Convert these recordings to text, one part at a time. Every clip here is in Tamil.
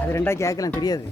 அது ரெண்டா கேட்கலாம் தெரியாது.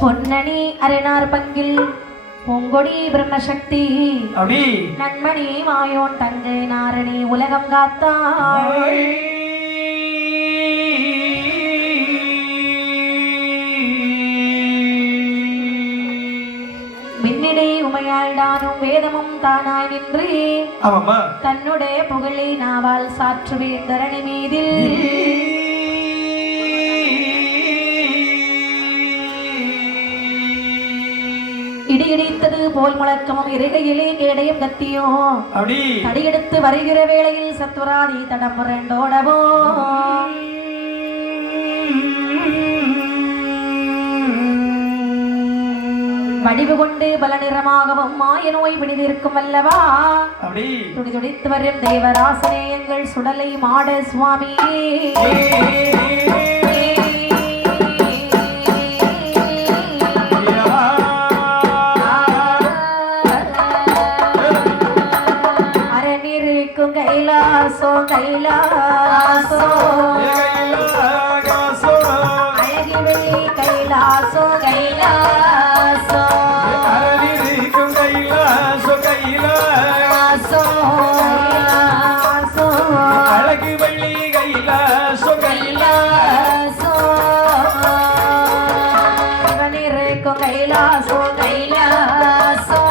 பொன்னணி அரணார் பங்கில் பொங்கொடி பிரம்மசக்தி நன்மணி மாயோன் தங்கை நாரணி உலகம் காத்தாள். மின்னிடை உமையாழ்டானும் வேதமும் தானாய் நின்று தன்னுடைய புகழை நாவால் சாற்றுவேன் தரணி மீதில். இடி இடித்தது போல் முழக்கமும் இருகையிலே கேடையும் கத்தியும் தடியெடுத்து வருகிற வேளையில் சத்துராதி தடம் புரண்டோடவோ வடிவு கொண்டு பல நிறமாகவும் மாய நோய் பிடித்திருக்கும் அல்லவா துடி துடித்து வரும் தேவராசனே எங்கள் சுடலை மாட சுவாமி. கைலாசோ கைலாசோ அழகிவெளி கைலாசோ கைலாசோ கைலாசோ கைலாசோ அழகிவெளி கைலாசோ கைலாசோ இவனிருக்கும் கைலாசோ கைலாசோ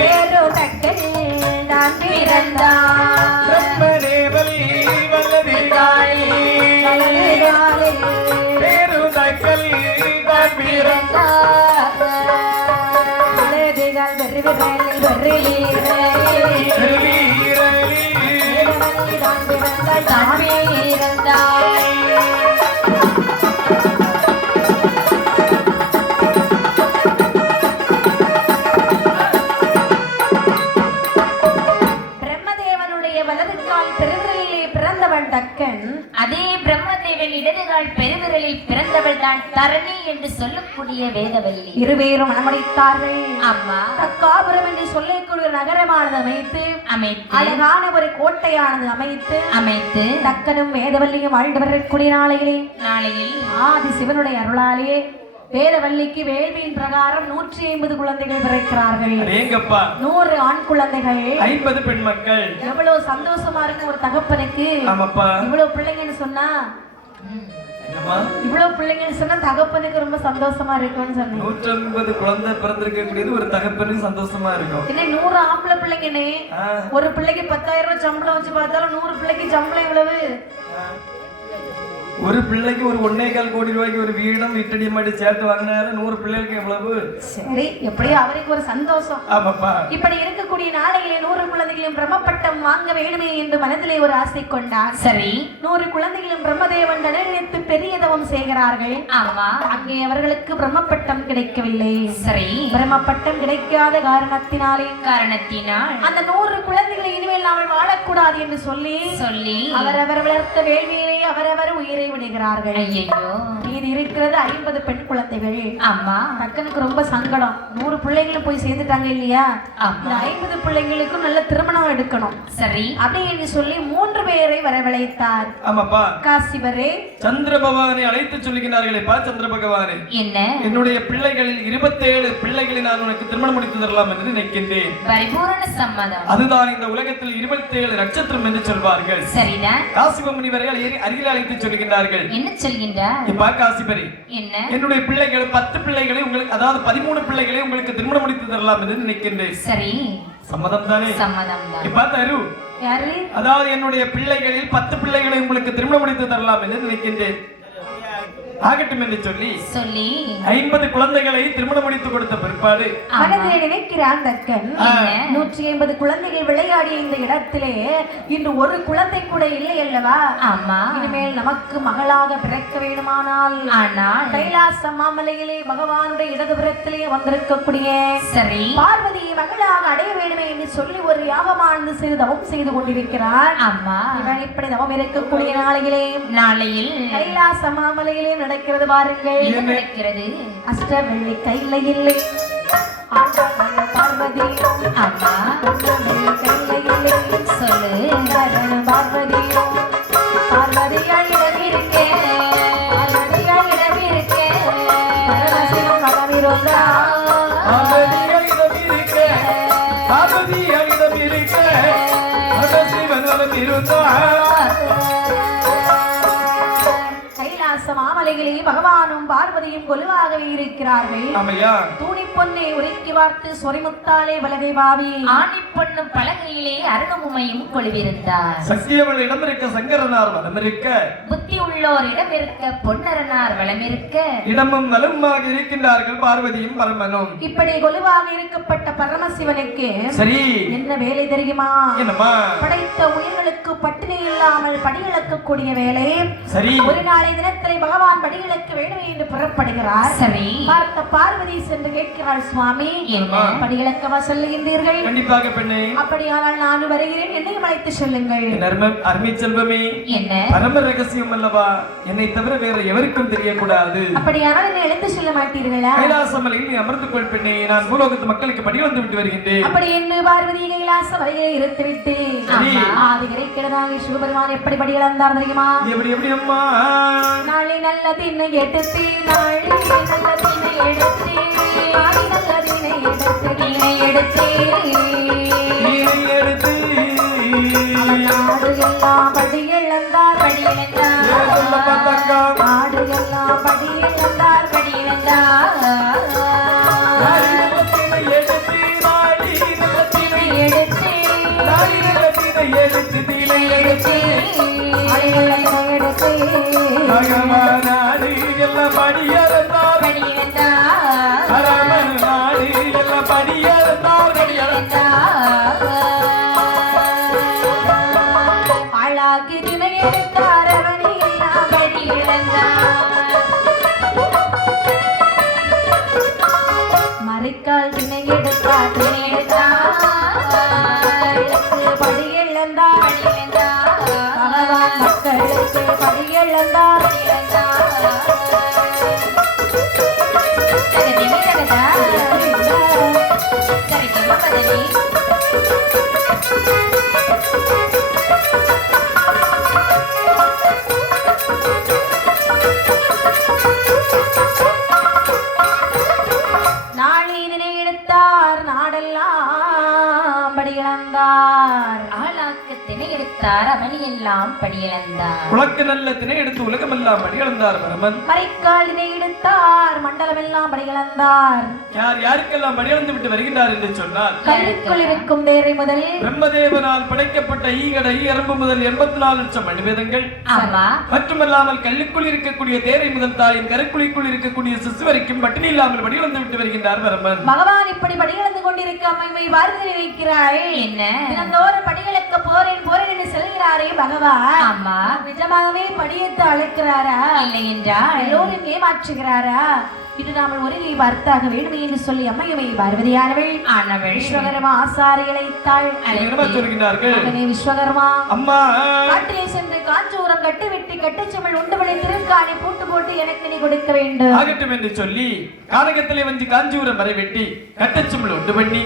பேரு தக்கல் நான் பிறந்தார் பேரு தக்கல் நான் பிறந்தார் அதே பிரம்மதேவன் இடதுகால் பெருவிரலில் பிறந்தவள் தான் தரணி என்று சொல்லக்கூடிய வேதவல்லி. இருவேரும் மனமடைத்தார்கள். அம்மா தக்காபுரம் என்று சொல்லக்கூடிய நகரமானது அமைத்து அழகான ஒரு கோட்டையானது அமைத்து தக்கனும் வேதவல்லியும் வாழ்ந்து வரக்கூடிய நாளையில் ஆதி சிவனுடைய அருளாலேயே வேதவல்லிக்கு வேள்வியின் பிரகாரம் 150 குழந்தைகள் பிறக்கிறார்கள். 100 ஆண் குழந்தைகள், 50 பெண் மக்கள். எவ்வளவு சந்தோஷமா இருக்கு ஒரு தகப்பனுக்கு. இவ்வளவு பிள்ளைங்கன்னு சொன்னா தகப்பனுக்கு ரொம்ப சந்தோஷமா இருக்கும்னு சொன்னேன். 150 குழந்தை பிறந்திருக்கக்கூடியது ஒரு தகப்பனுக்கு சந்தோஷமா இருக்கும். என்ன 100 ஆம்பளை பிள்ளைங்கன்னு ஒரு பிள்ளைக்கு 10,000 ரூபாய் சம்பளம் வச்சு பார்த்தாலும் 100 பிள்ளைக்கு சம்பளம் எவ்வளவு? ஒரு பிள்ளைக்கு ஒரு 1.25 கோடி ரூபாய்க்கு ஒரு வீடும் வீட்டடி மாடி சேர்த்து வாங்கினாலும் 100 பிள்ளைகளுக்கு எவ்வளவு? சரி, எப்படியோ அவருக்கு ஒரு சந்தோஷம். இப்படி இருக்கக்கூடிய நாளையிலே 100 குழந்தைகளும் பிரம்மப்பட்டம் வாங்க வேண்டுமே என்று மனதிலே ஒரு ஆசை கொண்டார். சரி, 100 குழந்தைகளும் பிரம்மதேவன் நினைத்து பெரிய தவம் செய்கிறார்கள். ஆமா, அங்கே அவர்களுக்கு பிரம்மப்பட்டம் கிடைக்கவில்லை. சரி, பிரம்மப்பட்டம் கிடைக்காத காரணத்தினால் அந்த 100 குழந்தைகளை இனிமேல் அவள் வாழக்கூடாது என்று சொல்லி அவரவர் வளர்த்த வேள்வியிலே அவரவர் உயிரை விடுகிறார்கள். இது இருக்கிறது 50 பெண் குழந்தைகள். அம்மா தக்கனுக்கு ரொம்ப சங்கடம். 100 பிள்ளைங்களும் போய் சேர்ந்துட்டாங்க இல்லையா? இந்த 50 பிள்ளைங்களுக்கும் நல்ல திருமணம் எடுக்கணும். சரி, அப்படி என்று சொல்லி 3 பேரை வரவழைத்தார். ஆமாப்பா, காசிவரே சந்திர பகவானை அழைத்து சொல்லுகிறார்களேப்பா. சந்திர பகவானே, என்ன என்னுடைய பிள்ளைகளில் 27 பிள்ளைகளை நான் உனக்கு திருமணம் முடித்து தரலாம் என்று நினைக்கின்றேன். பரிபூரண சம்மதம். அதுதான் இந்த உலகத்தில் 27 நட்சத்திரம் என்று சொல்வார்கள். சரிதான். காசிவ முனிவர்கள் இடத்தில் அழைத்து சொல்கின்றார்கள். என்ன சொல்கின்றார்? இப்ப காசிபரி, என்ன? என்னுடைய பிள்ளைகள் 10 பிள்ளைகளை உங்களுக்கு, அதாவது 13 பிள்ளைகளை உங்களுக்கு திருமணம் முடித்து தரலாம் என்று நினைக்கின்றேன். சரி, சம்மதம் தானே? சம்மதம் தான். இப்ப தரு, யாரு? அதாவது என்னுடைய பிள்ளைகளில் 10 பிள்ளைகளை உங்களுக்கு திருமணம் முடித்து தரலாம் என்று நினைக்கின்றேன். ஆகட்டும் என்று சொல்லி 50 குழந்தைகளை திருமணம் முடித்து கொடுத்த பிற்பாடு மனதிலே நினைக்கிறான் தக்கன். 150 குழந்தைகள் விளையாடிய இந்த இடத்திலே இன்று ஒரு குழந்தை கூட இல்லை அல்லவா? ஆமா. இனிமேல் நமக்கு மகளாக பிறக்க வேண்டுமானால் ஆனால் கைலாச மாமலையிலே பகவானுடைய இடதுபுறத்திலே வந்திருக்கக்கூடிய சரி பார்வதி மகளாக அடைய வேண்டுமே என்று சொல்லி ஒரு யாகமானது செய்து தவம் செய்து கொண்டிருக்கிறார். ஆமா. இவன் இப்படி தவம் இருக்கக்கூடிய நாளையில் கைலாச மாமலையிலே நடக்கிறது பாருங்கள். என்ன நடக்கிறது? அஷ்டவள்ளி கையில இல்லை, பார்வதி. ஆமா, அஷ்டவள்ளி கையில இல்லை, சொல்லு பார்வதியோ. பார்வதியாளிடம் இருக்கே, பார்வதியாளிடம் இருக்கே, பரமசிவம் மகவிரோதா. பார்வதியாளிடம் இருக்கே, பார்வதியாளிடம் இருக்கே, பரமசிவம் மகவிரோதா. மாமலையிலே பகவானும் பார்வதியும் கொலுவாகவே இருக்கிறார்கள். தூணி பொன்னை உரைக்கி வார்த்து சொரிமுத்தாலே வலகை பாவி ஆணி பொண்ணும் பலகையிலே அருகமுமையும் கொலுவிருந்தார். சக்தியவள் இடம் இருக்க சங்கரனார் வலம் இருக்க, புத்தி உள்ளோர் இடம் இருக்க பொன்னரனார் வலம் இருக்க, இடமும் வலுமாக இருக்கின்றார்கள் பார்வதியும் பரமனும். இப்படி கொலுவாக இருக்கப்பட்ட பரமசிவனுக்கு சரி என்ன வேலை தெரியுமா? என்னமா? படைத்த உயிர்களுக்கு பட்டினி இல்லாமல் படியிழக்க கூடிய வேலை. சரி, ஒரு நாளை தினத்திலே பகவான் படிகளுக்கு வேண்டுமே என்று புறப்படுகிறார். சரி, பார்த்த பார்வதி சென்று கேட்கிறாள், சுவாமி என்ன படிகளுக்கவா சொல்லுகின்றீர்கள்? கண்டிப்பாக பெண்ணே. அப்படியானால் நான் வருகிறேன், என்னையும் அழைத்து சொல்லுங்கள். அருமை செல்வமே, என்ன பரம ரகசியம் அல்லவா, என்னை தவிர வேற எவருக்கும் தெரியக்கூடாது. அப்படியானால் என்னை அழைத்து செல்ல மாட்டீர்களா? கைலாசமலையில் நீ அமர்ந்து கொள் பெண்ணே, நான் பூலோகத்து மக்களுக்கு படி வந்து விட்டு வருகின்றேன். அப்படி என்ன பார்வதி கைலாச மலையை இருத்து விட்டு ஆதி கிடைக்கிறதாக சிவபெருமான் எப்படி படி இழந்தார் தெரியுமா? எப்படி அம்மா? நாளை நல்லதினை எடுத்து, நாளை நல்லதினை எடுத்து, நாளை நல்லதினை எடுத்து, நீனை எடுத்து, நீனை எடுத்து, நாடு எல்லாம் படி இழந்தார், படி இழந்தார், நாடு எல்லாம் படி இழந்தார், படி இழந்தார். எடுத்து, நாளை நல்லதினை எடுத்து, நாளை நல்லதினை எடுத்து, நீனை எடுத்து, நாடு எல்லாம் படியறந்தார், படியறந்தார், நாடு எல்லாம் படியறந்தார், படியறந்தார். ஆளாகி தினை எடுத்தார், அவனை எல்லாம் படியிழந்தார். மறைக்கால் தினை எடுத்தார், தினை எடுத்தார், படியிழந்தார், படியிழந்தார். பகவான் மக்களுக்கு படியிழந்தார், படியிழந்தார். நாளை நினை எடுத்தார், நாடெல்லாம் படியிழந்தார். ஆளாக்கு தினை எடுத்தார், அவனி எல்லாம் படியிழந்தார். உலக்கு நல்ல தினை எடுத்து உலகமெல்லாம் படியிழந்தார் பரமன். மறைக்கால் தினை எடுத்தார், மண்டலம் எல்லாம் படியிழந்தார். யார் யாருக்கெல்லாம் படியிழந்து விட்டு வருகின்றார் என்று சொன்னால், கல்லுக்குள் இருக்கும் தேரை முதல் பிரம்மதேவனால் படைக்கப்பட்ட ஈகடை எறும்பு முதல் 84 லட்சம் மணிவேதங்கள், மட்டுமல்லாமல் கல்லுக்குள் இருக்கக்கூடிய தேரை முதல் தாயின் கருக்குழிக்குள் இருக்கக்கூடிய சிசு வரைக்கும் பட்டினி இல்லாமல் படியிழந்து விட்டு வருகின்றார் பரமன். பகவான் இப்படி படியிழந்து கொண்டிருக்க அம்மை வார்த்தை வைக்கிறாள். என்ன தினந்தோறும் படியிழக்க போறேன் போறேன் என்று செல்கிறாரே பகவான். ஆமா, நிஜமாகவே படியத்து அழைக்கிறாரா? இல்லை என்றால் எல்லோரும் ஏமாற்றுகிறாரா? இது நாமல் ஒருகை வார்த்தாக வேண்டுமே என்று சொல்லி அம்மையமை பார்வதியானவள் ஆனவள் விஸ்வகர்மா ஆசாரி அழைத்தாள். விஸ்வகர்மா அம்மா காட்டிலே சென்று காஞ்சூரம் கட்டு வெட்டி கட்டுச்சமிழ் உண்டுபடி திருக்காணி பூட்டு போட்டு எனக்கு நீ கொடுக்க வேண்டும் ஆகட்டும் என்று சொல்லி கானகத்திலே வந்து காஞ்சூரம் வரை வெட்டி கட்டுச்சமிழ் உண்டு பண்ணி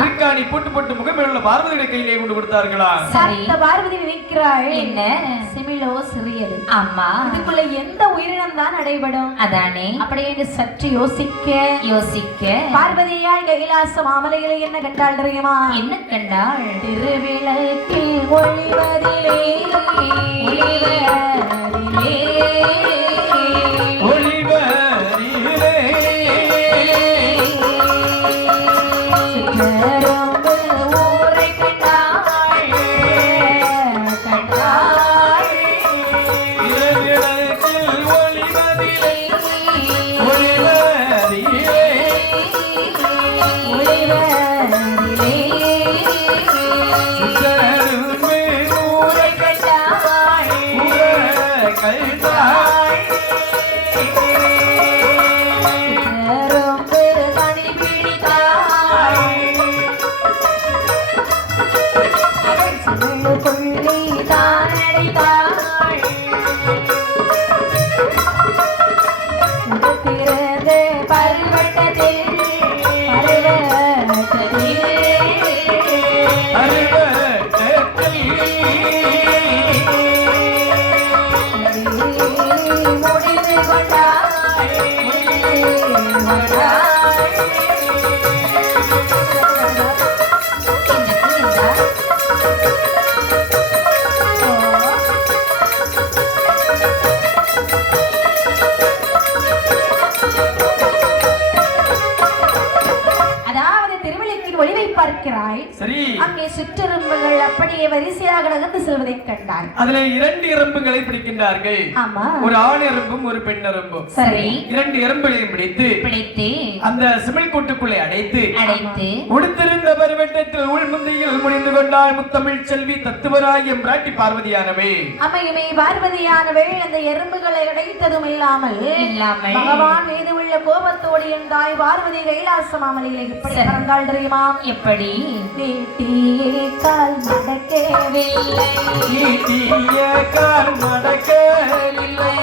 திருக்காணி பூட்டு போட்டு முகமேலுள்ள பார்வதியுடைய கையிலே கொண்டு கொடுத்தார்களா? சத்த பார்வதி நினைக்கிறாள், என்ன சிமிழோ சிறியது. ஆமா, இதுக்குள்ள எந்த உயிரினம் தான் அடைபடும்? அதானே. அப்படியே சற்று யோசிக்க பார்வதியால் கைலாச மாமலையில என்ன கண்டாள் தெரியுமா? என்ன கண்டாள்? திருவிளக்கில் ஒளிவதிலே கண்டாய் சரி அங்கே சிற்றெரும்புகள் அப்படியே வரிசையாக நகர்ந்து செல்வதை கண்டார். அதுல 2 எறும்புகளை பிடிக்கின்றார்கள். ஆமா, ஒரு ஆண் எறும்பும் ஒரு பெண் எறும்பும். சரி 2 எறும்புகளையும் பிடித்து அந்த சிமிழ் கூட்டுக்குள்ளே அடைத்து உடுத்திருந்த பருவட்டத்தில் உள்முந்தியில் முடிந்து கொண்டாள் முத்தமிழ் செல்வி தத்துவராய் எம்பிராட்டி பார்வதியானவே. அம்மையுமே பார்வதியானவள் அந்த எறும்புகளை அடைத்ததும் இல்லாமல் பகவான் மீது உள்ள கோபத்தோடு என் தாய் பார்வதி கைலாச மாமலையிலே எப்படி பறந்தாள் தெரியுமா? எப்படி? நீட்டிய கால் நடக்கவில்லை, நீட்டிய கால் நடக்கவில்லை,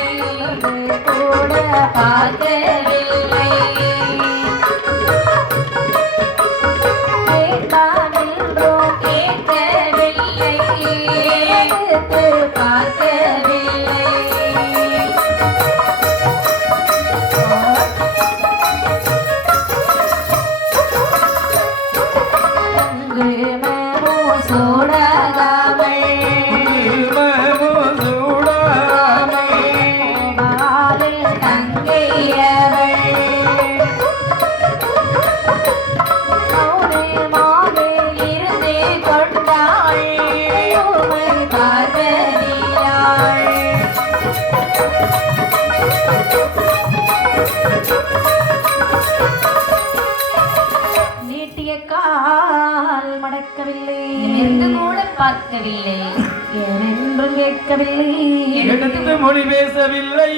கூட பார்க்கவில்லை, கேட்டானின்றோம் கேட்கவில்லை, பார்க்கவில்லை. நீட்டிய கால் மடக்கவில்லை, கூட பார்க்கவில்லை, ஏனென்றும் கேட்கவில்லை, எடுத்து மொழி பேசவில்லை,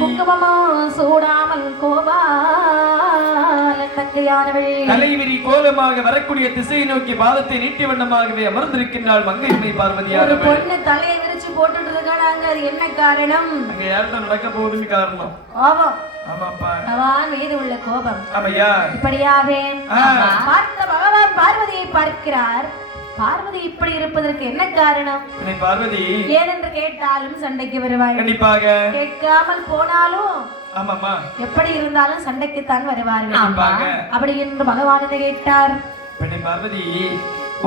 குங்குமமா சூடாமல் கோபால தங்கையானவள் தலைவிரி கோலமாக வரக்கூடிய திசையை நோக்கி பாதத்தை நீட்டிய வண்ணமாகவே அமர்ந்திருக்கின்றாள் மங்கையம்மை பார்வதியானவள். ஒரு பொண்ணு தலையை விரிச்சு போட்டுட்டு இருக்காங்க, அது என்ன காரணம்? அங்க யார்தான் நடக்க போகுதுன்னு காரணம். ஆமாம், ஆமாப்பா, பகவான் மீது உள்ள கோபம். ஆமையா, இப்படியாவே பார்த்த பகவான் பார்வதியை பார்க்கிறார். பார்வதி இப்படி இருப்பதற்கு என்ன காரணம்? பார்வதி ஏனென்று கேட்டாலும் சண்டைக்கு வருவாள், கண்டிப்பாக. கேட்காமல் போனாலும் ஆமாமா எப்படி இருந்தாலும் சண்டைக்குத்தான் வருவார்கள். அப்படி என்று பகவான் கேட்டார். பார்வதி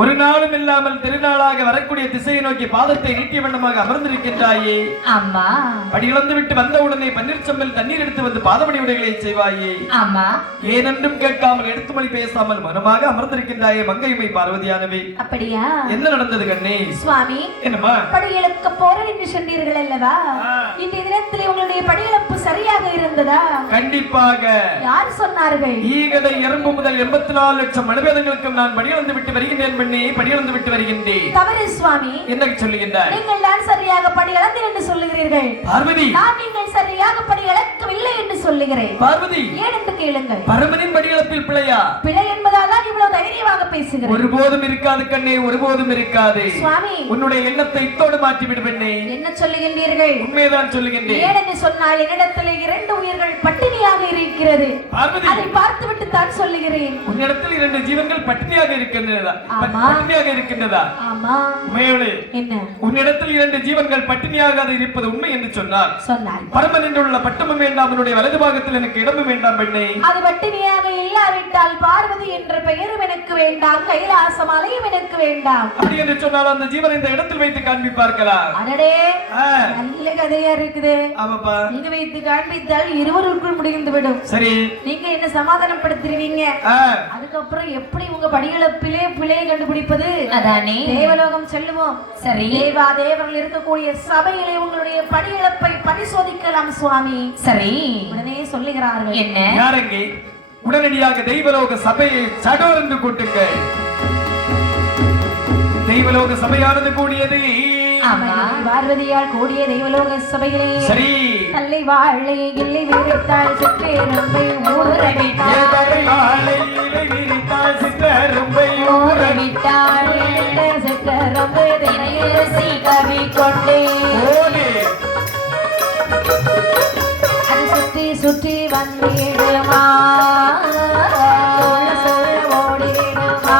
ஒரு நாளும் இல்லாமல் திருநாளாக வரக்கூடிய திசையை நோக்கி பாதத்தை நீட்டிய வண்ணமாக அமர்ந்திருக்கின்றாயே. ஆமா, படி இழந்து விட்டு வந்த உடனே பன்னீர் சம்பல் தண்ணீர் எடுத்து வந்து பாதமணி விடைகளை செய்வாயே. ஆமா, ஏனென்றும் கேட்காமல் எடுத்து மொழி பேசாமல் மனமாக அமர்ந்திருக்கின்றாயே மங்கையம்மை பார்வதியானவே. அப்படியா? என்ன நடந்தது கண்ணே? சுவாமி, என்னமா படியெழுக்க போறேன் என்று சொன்னீர்கள் அல்லவா? இந்த தினத்தில் உங்களுடைய படியெழுப்பு சரியாக இருந்ததா? கண்டிப்பாக. யார் சொன்னார்கள்? ஈகடை எறும்பு முதல் 84 லட்சம் மனுபேதங்களுக்கும் நான் படியிழந்து விட்டு வருகின்றேன். படியிழந்து விட்டு வருகின்றேன். தவறு சுவாமி. என்ன சொல்லுகின்றார்? நீங்கள் தான் சரியாக படியிழந்தீர் என்று சொல்லுகிறீர்கள். பார்வதி, நான் நீங்கள் சரியாக படியிழக்கவில்லை என்று சொல்லுகிறேன். பார்வதி, ஏன் என்று கேளுங்கள். பரமனின் படியிழப்பில் பிழையா? பிழை என்பதால் தான் இவ்வளவு தைரியமாக பேசுகிறேன். ஒருபோதும் இருக்காது கண்ணே, ஒருபோதும் இருக்காது. சுவாமி, உன்னுடைய எண்ணத்தை இத்தோடு மாற்றி விடுவேனே. என்ன சொல்லுகின்றீர்கள்? உண்மைதான் சொல்லுகின்றேன். ஏன் என்று சொன்னால் என்னிடத்தில் 2 உயிர்கள் பட்டினியாக இருக்கிறது. பார்வதி, அதை பார்த்துவிட்டு தான் சொல்லுகிறேன். உன்னிடத்தில் 2 ஜீவன்கள் பட்டினியாக இருக்கின்றதா? பட்டினியாக இருக்கின்றதா? ஆமா. உண்மையோடு என்ன? உன்னிடத்தில் 2 ஜீவன்கள் பட்டினியாக இருப்பது உண்மை என்று சொன்னார். பரமன் என்றுள்ள பட்டமும் வேண்டாம், உன்னுடைய வலது பாகத்தில் எனக்கு இடமும் வேண்டாம் பெண்ணே. அது பட்டினியாக இல்லாவிட்டால் பார்வதி என்ற பெயரும் எனக்கு வேண்டாம், கைலாச மலையும் எனக்கு வேண்டாம். அப்படி என்று சொன்னால் அந்த ஜீவனை இந்த இடத்தில் வைத்து காண்பிப்பார்களா? அடடே, நல்ல கதையா இருக்குது. ஆமாப்பா, நீங்க வைத்து காண்பித்தால் இருவருக்குள் முடிந்து விடும். சரி, நீங்க என்ன சமாதானப்படுத்துவீங்க? அதுக்கப்புறம் எப்படி உங்க படியிழப்பிலே பிழையை கண்டுபிடிப்பது? அதானே, தேவலோகம் செல்லுவோம். சரி, தேவா தேவர்கள் இருக்கக்கூடிய சபையிலே உங்களுடைய படியிழப்பை பரிசோதிக்கலாம் சுவாமி. சரி, உடனே சொல்லுகிறார்கள். என்ன? யாரங்கே? உடனடியாக தெய்வலோக சபையை சடோர் என்று கூட்டுங்கள். தெய்வலோக சபையானது கூடியது. பார்வதியால் கூடிய தெய்வலோக சபையிலே சரி தல்லை வாழை இல்லை விரித்தாள் சிற்றேரம்பை ஊரவிட்டாள் ஊரவிட்டாள் சிற்றரம்பு தினையரசி கவி கொண்டே அது சுற்றி சுற்றி வந்திடுமா ஓடிடுமா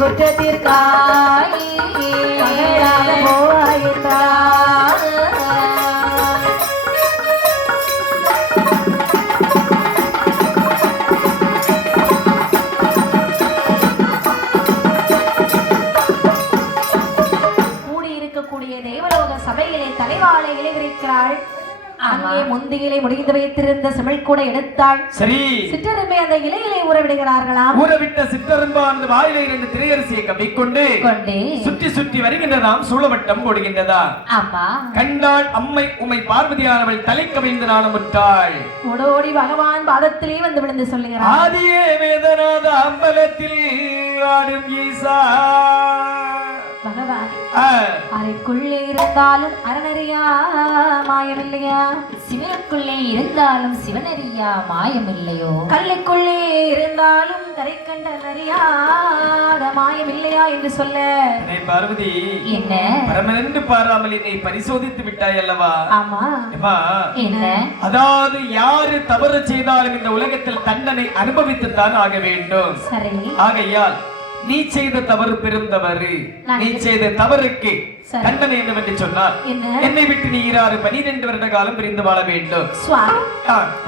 குற்றத்திற்காய் கூடியிருக்கக்கூடிய தேவலோக சபையிலே தலைவாளை இளைவிருக்கிறாள். அங்கே முந்தியிலே முடிந்து வைத்திருந்த சிமிழ் கூட எடுத்தாள். சரி சிற்றரும்பை அந்த இலையிலே ஊறவிடுகிறார்களாம். ஊறவிட்ட சிற்றரும்பானது வாயிலை இரண்டு திரையரசியை கவிக்கொண்டு சுற்றி சுற்றி வருகின்றதாம். சூழவட்டம் போடுகின்றதா. கண்டாள் அம்மை உமை பார்வதியானவள் தலை கவிழ்ந்து நாணமுற்றாள். ஓடோடி பகவான் பாதத்திலே வந்து விழுந்து சொல்லுகிறார். ஆதியே வேதநாத அம்பலத்தில் ஆடும் ஈசா பகவான் அறைக்குள்ளே இருந்தாலும் அரணறியா மாயமில்லையா? சிவனுக்குள்ளே இருந்தாலும் சிவனறியா மாயமில்லையோ? கல்லுக்குள்ளே இருந்தாலும் கரை கண்ட நறியாத மாயமில்லையா என்று சொல்ல பார்வதி என்ன பரமனென்று பாராமல் என்னை பரிசோதித்து விட்டாய் அல்லவா? ஆமா என்ன? அதாவது யாரு தவறு செய்தாலும் இந்த உலகத்தில் தண்டனை அனுபவித்துத்தான் ஆக வேண்டும். சரி ஆகையால் நீ செய்த தவறு பெருந்தவறு. நீ செய்த தவறுக்கு தண்டனை என்னவென்று சொன்னால் என்னை விட்டு நீ 12 வருட காலம் பிரிந்து வாழ வேண்டும்.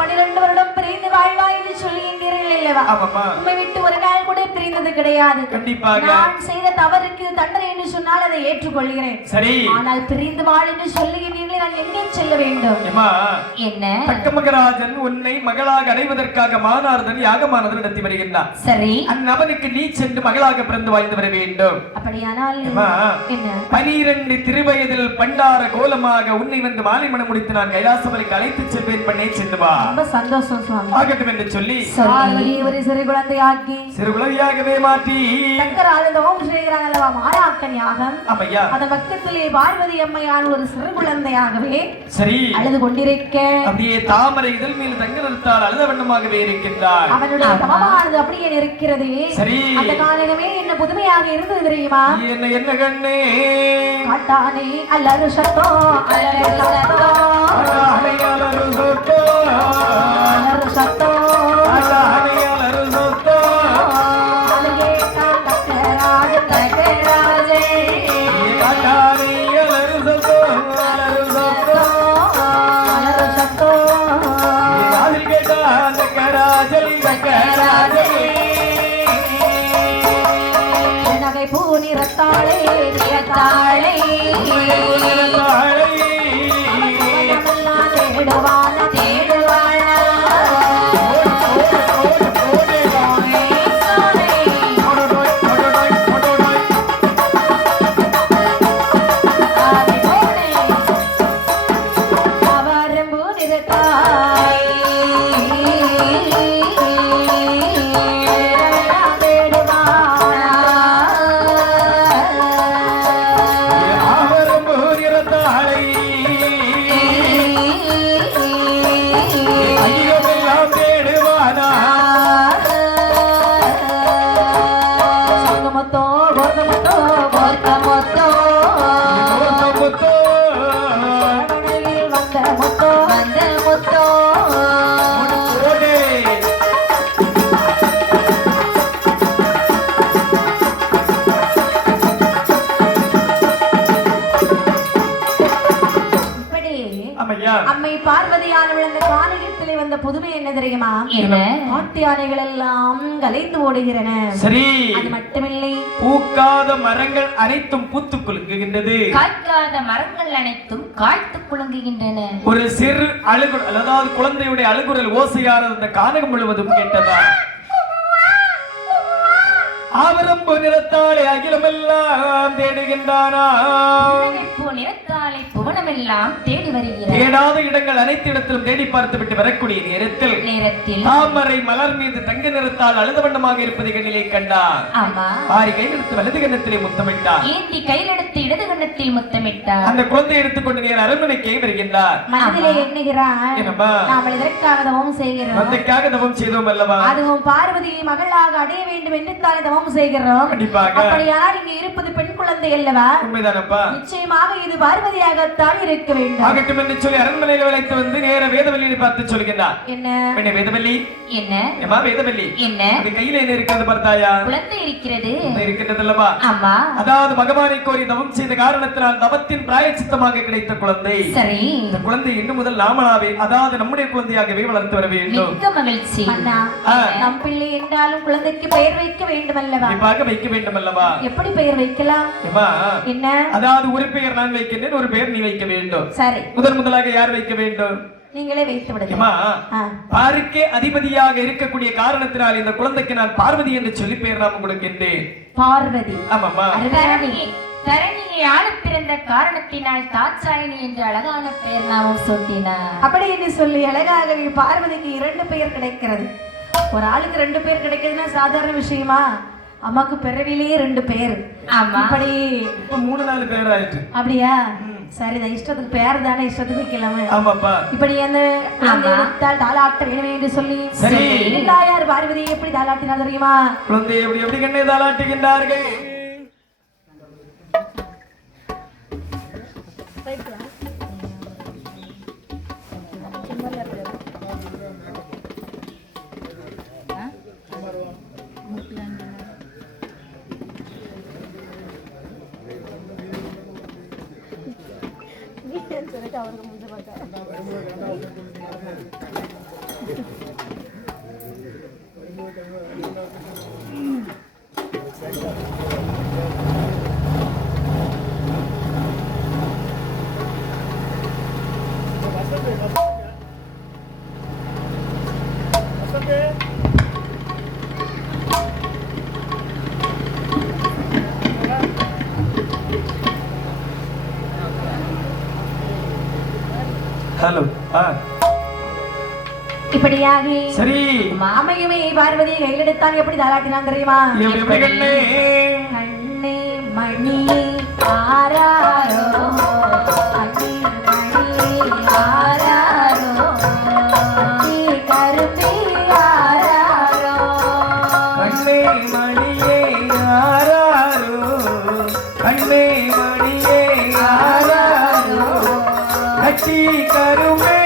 12 வருடம் பிரிந்து வாழ்வாய் என்று சொல்லுகின்றீர்கள் அல்லவா? உம்மை விட்டு ஒரு நாள் கூட பிரிந்தது கிடையாது. கண்டிப்பாக நான் செய்த தவறுக்கு தண்டனை என்று சொன்னால் அதை ஏற்றுக்கொள்கிறேன். சரி ஆனால் பிரிந்து வாழ் என்று சொல்லுகின்றீர்கள், நான் எங்கே செல்ல வேண்டும்? என்ன? பக்கமகராஜன் உன்னை மகளாக அடைவதற்காக மானார்தன் யாகமானது நடத்தி வருகின்றான். சரி அந்நபனுக்கு நீ சென்று மகளாக பிறந்து வாழ்ந்து வர வேண்டும். அப்படியானால் என்ன? 12 திருவயதில் பண்டார கோலமாக உன்னை வந்து மாலை மணம் முடித்து நான் கைலாசமலைக்கு அழைத்து செல்வேன். பண்ணே சென்று வா. ரொம்ப சந்தோஷம் சுவாமி. ஆகட்டும் என்று சொல்லி ஒரு சிறு குழந்தையாக்கி சிறு குழந்தையாகவே மாற்றி சங்கரானந்தம் செய்கிறாங்க அல்லவா? மாயாக்கன் யாகம். ஆமையா. அந்த பக்கத்திலே பார்வதி அம்மையான ஒரு சிறு குழந்தையாகவே சரி அழுது கொண்டிருக்க அப்படியே தாமரை இதழ் மீது தங்க நிறுத்தால் அழுத வண்ணமாகவே இருக்கின்றார். அவனுடைய தவமானது அப்படியே இருக்கிறது. சரி அந்த காலகமே என்ன புதுமையாக இருந்தது தெரியுமா? என்ன என்ன கண்ணே காட்டானே அல்லரு சத்தோ அல்லரு சத்தோ காட்டானே அல்லரு சத்தோ அல்லரு சத்தோ காட்டானே அல்லரு சத்தோ அலயே காட்டராஜ தக்கராஜே காட்டானே அல்லரு சத்தோ அல்லரு சத்தோ அல்லரு சத்தோ ஆதில் கேட்டா தக்கராஜல் தக்கராஜே நகை பூனிரத்தாளே நிரத்தாளே தேடுவான தேடுவான அவரம்பு நிறத்தாய் தேடுவான அம்மை பார்வதியானவள் அந்த கானகத்திலே வந்த புதுமை என்ன தெரியுமா? காட்டு யானைகள் எல்லாம் கலைந்து ஓடுகிறன. சரி, அது மட்டுமில்லை, பூக்காத மரங்கள் அனைத்தும் பூத்து குலுங்குகின்றது, காய்க்காத மரங்கள் அனைத்தும் காய்த்து குலுங்குகின்றன. ஒரு சிறு அழுகுரல், அதாவது குழந்தையுடைய அழுகுரல் ஓசையானது அந்த கானகம் முழுவதும் கேட்டதா. ஆவரம்பு நிறத்தாலே அகிலமெல்லாம் தேடுகின்றானா, நிறத்தாலே புவனமெல்லாம் தேடி வருகிறார். தேடாத இடங்கள் அனைத்து இடத்திலும் தேடி பார்த்து விட்டு வரக்கூடிய நேரத்தில் தாமரை மலர் மீது தங்க நிறத்தால் அழுத வண்ணமாக இருப்பதை கண்ணிலே கண்டார். பாரி கையெடுத்து வலது கண்ணத்திலே முத்தமிட்டார், ஏந்தி கையிலெடுத்து இடது கண்ணத்தில் முத்தமிட்டார். அந்த குழந்தை எடுத்துக்கொண்டு நேர் அரண்மனைக்கே வருகின்றார். மனதிலே எண்ணுகிறார், நாம் இதற்காக தவம் செய்கிறோம், அதற்காக தவம் செய்தோம் அல்லவா, அதுவும் பார்வதியை மகளாக அடைய வேண்டும் என்று தான் தவம் செய்கிறோம். அப்படியானால் இங்க இருப்பது பெண் குழந்தை அல்லவா? உண்மைதானப்பா. நிச்சயமாக இது பார்வதியாகத்தான் இருக்க வேண்டும். ஆகட்டும் என்று சொல்லி அரண்மனையில் விளைத்து வந்து நேர வேதவல்லியை பார்த்து சொல்கிறார். என்ன வேதவல்லி? என்ன வேதவல்லி? என்ன அது கையில என்ன இருக்கிறது பார்த்தாயா? குழந்தை இருக்கிறது. இருக்கிறது அல்லவா? ஆமா. அதாவது பகவானை கோரி தவம் செய்த காரணத்தினால் தவத்தின் பிராயச்சித்தமாக கிடைத்த குழந்தை. சரி, இந்த குழந்தை இன்னும் முதல் நாமளாவே, அதாவது நம்முடைய குழந்தையாகவே வளர்த்து வர வேண்டும். மிக்க மகிழ்ச்சி. அண்ணா, நம் பிள்ளை என்றாலும் குழந்தைக்கு பெயர் வைக்க வேண்டும் அல்லவா? வைக்க வேண்டும் அல்லவா? எப்படி பெயர் வைக்கலாம்? என்ன? அதாவது ஒரு பெயர் நான் வைக்கிறேன், ஒரு பெயர் நீ வைக்க வேண்டும். சரி, முதலாக யார் வைக்க வேண்டும்? நீங்களே வைத்து விடுங்க. பாருக்கே அதிபதியாக இருக்கக்கூடிய காரணத்தினால் இந்த குழந்தைக்கு நான் பார்வதி என்று சொல்லி பெயர் நாமம் கொடுக்கின்றேன். பார்வதி. ஆமாமா. தரணியை ஆள பிறந்த காரணத்தினால் தாட்சாயினி என்று அழகான பெயர் நாமம் சூட்டினார். அப்படி என்று சொல்லி அழகாகவே பார்வதிக்கு 2 பெயர் கிடைக்கிறது. ஒரு ஆளுக்கு 2 பேர் கிடைக்கிறதுனா சாதாரண விஷயமா? அம்மாக்கு பிறவிலேயே 2 பேர். அப்படி 3-4 பேர் ஆயிட்டு. அப்படியா? சரிதான், இஷ்டத்துக்கு பேர் தானே, இஷ்டத்துக்கு வைக்கலாமே. ஆமாப்பா. இப்படி அந்த தாலாட்ட வேணுமே என்று சொல்லி தாயார் பார்வதி எப்படி தாலாட்டினா தெரியுமா? குழந்தை எப்படி கண்ணை தாலாட்டுகின்றார்கள். ஹலோ. இப்படியாக சரி, மாமையுமே பார்வதி கையிலெடுத்தான் எப்படி தாலாட்டினான் தெரியுமா? கண்ணே மணி ஆராரோ, அண்ணே மணி ஆராரோ, கருப்பி ஆராரோ, கண்ணே மணியே ஆராரோ, கண்ணே மணியே ஆராரோ, கட்டி கருமே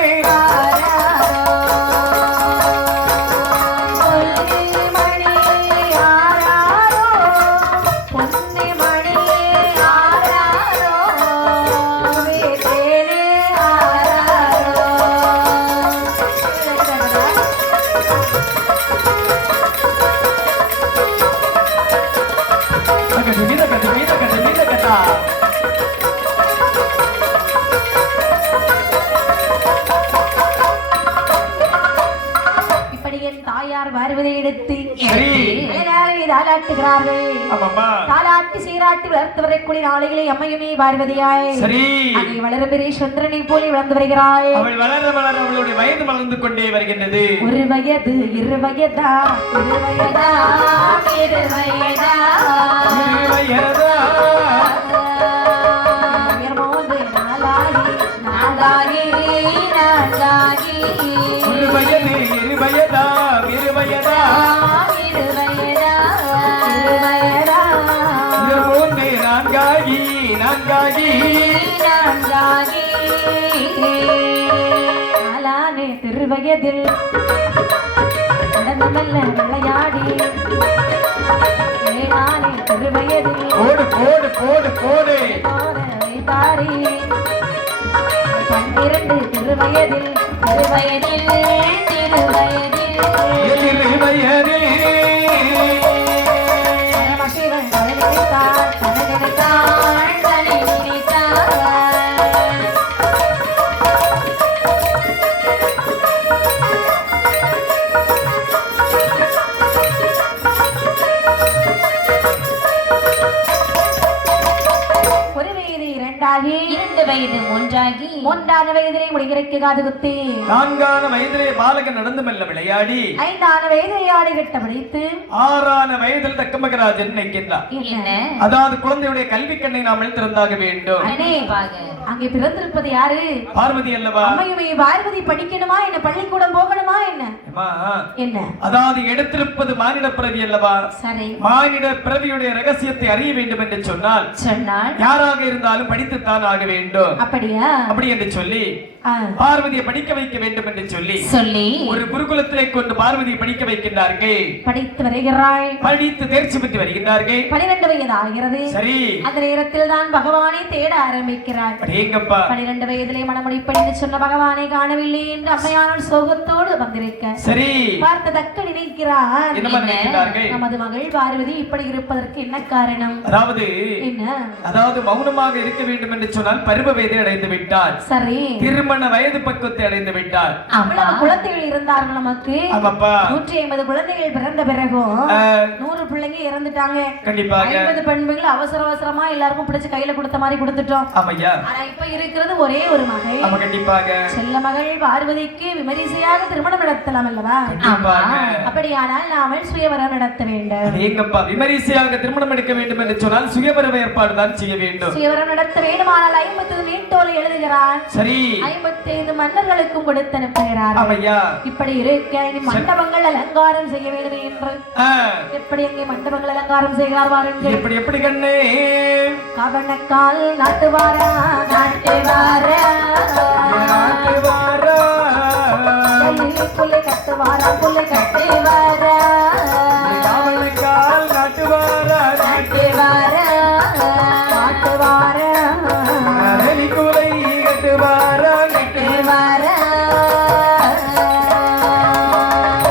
பார்வதி எடுத்து தாலாட்டுகிறார்கள். தாலாட்டி சீராட்டி வளர்த்து வரக்கூடிய நாளைகளை அம்மையுமே பார்வதியாய் அங்கே வளர பெரிய சந்திரனை போல வளர்ந்து வருகிறாள். அவள் வளர வளர அவளுடைய வயது வளர்ந்து கொண்டே வருகின்றது. 1 வயது 2 வயதா 1 வயதா 2 வயதா 3 வயதா 1 வயது 2 வயதா 2 வயதா 4 திருவயதில் நடனமெல்ல விளையாடி 7 திருவயதில் போடு போடு போடு போடு தாரி 12 திரு திருவயதில் திருவயதில் பரமசிவன் தலை நினைத்தார் தலை நினைத்தார் தலை நினைத்தார். ஒரு வயது இரண்டாகி 2 வயது மூன்றாகி 3ஆன வயதிலே முடிகிறக்கு காது குத்தி 4ஆன வயதிலே பாலகன் நடந்து மெல்ல விளையாடி 5ஆன வயதிலே ஆடை கட்ட பிடித்து 6ஆன வயதில் தக்கமகராஜன் நினைக்கின்றார். என்ன அதாவது குழந்தையுடைய கல்வி கண்ணை நாமல் திறந்தாக வேண்டும். கண்டிப்பாக. அங்கே பிறந்திருப்பது யாரு? பார்வதி அல்லவா? அம்மையுமே பார்வதி படிக்கணுமா என்ன, பள்ளிக்கூடம் போகணுமா என்ன? அம்மா, என்ன அதாவது எடுத்திருப்பது மானிட பிறவி அல்லவா? சரி, மானிட பிறவியுடைய ரகசியத்தை அறிய வேண்டும் என்று சொன்னால் யாராக இருந்தாலும் படித்துத்தான் ஆக வேண்டும். அப்படியா? அப்படி என்று சொல்லி பார்வதியை படிக்க வைக்க வேண்டும் என்று சொல்லி ஒரு குருகுலத்திலே கொண்டு பார்வதியை படிக்க வைக்கின்றார்கள். படித்து வருகிறாள், படித்து தேர்ச்சி பெற்று வருகின்றார்கள். 12 வயது ஆகிறது. சரி, அந்த நேரத்தில் தான் பகவானை தேட ஆரம்பிக்கிறாள். 12 வயதிலே மனமுடிப்படின்னு சொன்ன பகவானை காணவில்லை என்று அம்மையானவள் சோகத்தோடு வந்திருக்க சரி பார்த்த தக்க நினைக்கிறார், நினைக்கிறார்கள் நமது மகள் பார்வதி இப்படி இருப்பதற்கு என்ன காரணம்? அதாவது மௌனமாக இருக்க வேண்டும் என்று சொன்னால் பருவ வயதை அடைந்து விட்டார். சரி, திருமண வயது பக்குவத்தை அடைந்து விட்டார். அவ்வளவு குழந்தைகள் இருந்தார்கள் நமக்கு. 150 குழந்தைகள் பிறந்த பிறகும் 100 பிள்ளைங்க இறந்துட்டாங்க. கண்டிப்பாக 50 பெண்கள் அவசர அவசரமா எல்லாருக்கும் பிடிச்சு கையில கொடுத்த மாதிரி கொடுத்துட்டோம். ஆனா இப்ப இருக்கிறது ஒரே ஒரு மகள். கண்டிப்பாக செல்ல மகள் பார்வதிக்கு விமரிசையாக திருமணம் நடத்தலாம் அல்லவா? அப்படியானால் நாமல் சுயவரம் நடத்த வேண்டும். எங்கப்பா விமரிசையாக திருமணம் எடுக்க வேண்டும் என்று சொன்னால் சுயவரவ ஏற்பாடு தான் செய்ய வேண்டும். சுயவரம் நடத்த வேண்டுமானால் 50 நீட்டோலை எழுதுகிறார். சரி, 55 மன்னர்களுக்கும் கொடுத்து அனுப்புகிறார். இப்படி இருக்க மண்டபங்கள் அலங்காரம் செய்ய வேண்டும் என்று எப்படி எங்கே மண்டபங்கள் அலங்காரம் செய்கிறார் வாருங்கள். எப்படி எப்படி கண்ணே? கவனக்கால் நாட்டுவாரா நாட்டுவாரா நாட்டுவாரா புள்ளை கட்டுவாரா புள்ளை கட்டுவாரா கவனக்கால் நாட்டுவாரா நாட்டுவாரா நாட்டுவாரா கூரை கட்டுவாரா கட்டுவாரா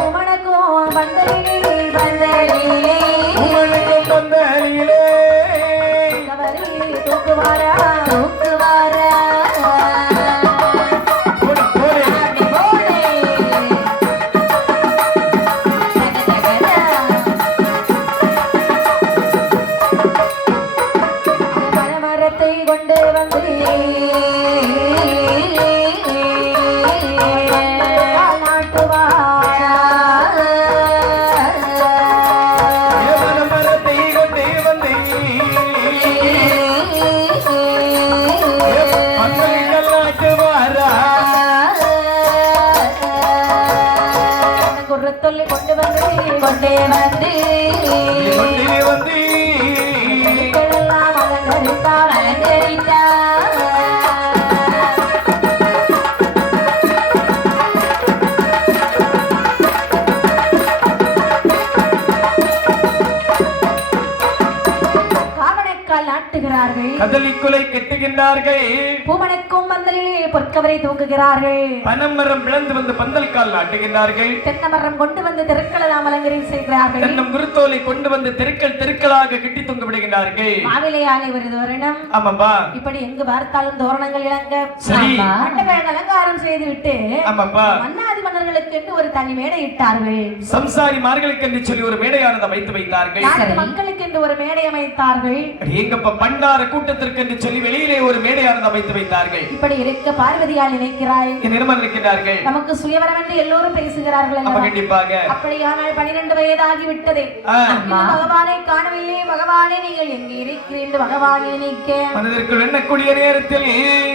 உமனக்கும் பந்தலிலே பந்தலிலே உமனுக்கும் பந்தலிலே கவரி தூக்குவாரா தூக்குவாரா கொண்டு வந்து சொல்லி கொண்டு வந்து கொண்டே வந்து எல்லாம் அலங்கரித்தார் அலங்கரித்தார். காவணக்கால் நாட்டுகிறார்கள், கதலிக்குலை கெட்டுகின்றார்கள், பூமணக்கும் பந்தலிலே பொற்கவரை தூங்குகிறார்கள், பனமரம் விழுந்து வந்து பந்தல் கால் நாட்டுகின்றார்கள், தென்னமரம் கொண்டு வந்து தெருக்களெல்லாம் அலங்கரித்து செய்கிறார்கள், தென்னம் குருத்தோலை கொண்டு வந்து தெருக்கள் தெருக்களாக கட்டி தொங்க விடுகின்றார்கள். மாவிலையாலை ஒரு தோரணம். ஆமாப்பா, இப்படி எங்கு பார்த்தாலும் தோரணங்கள் இழங்க மண்டபங்கள் அலங்காரம் செய்துவிட்டு மன்னாதி மன்னர்களுக்கு என்று ஒரு தனி மேடை இட்டார்கள். சம்சாரிமார்களுக்கு என்று சொல்லி ஒரு மேடையானது அமைத்து வைத்தார்கள். மக்களுக்கு என்று ஒரு மேடை அமைத்தார்கள். எங்கப்ப பண்டார கூட்டத்திற்கு என்று சொல்லி வெளியிலே ஒரு மேடையானது அமைத்து வைத்தார்கள். இப்படி இருக்க பார்வதியால் நினைக்கிறாள், நிர்மல் இருக்கிறார்கள், நமக்கு சுயவரம் என்று எல்லோரும் பேசுகிறார்கள். கண்டிப்பாக அப்படியானால் 12 வயதாகி விட்டதே, பகவானை காணவில்லை, பகவானே நீங்கள் எங்கே இருக்கிறீர்கள் பகவானை நினைக்க மனதிற்குள் எண்ணக்கூடிய நேரத்தில்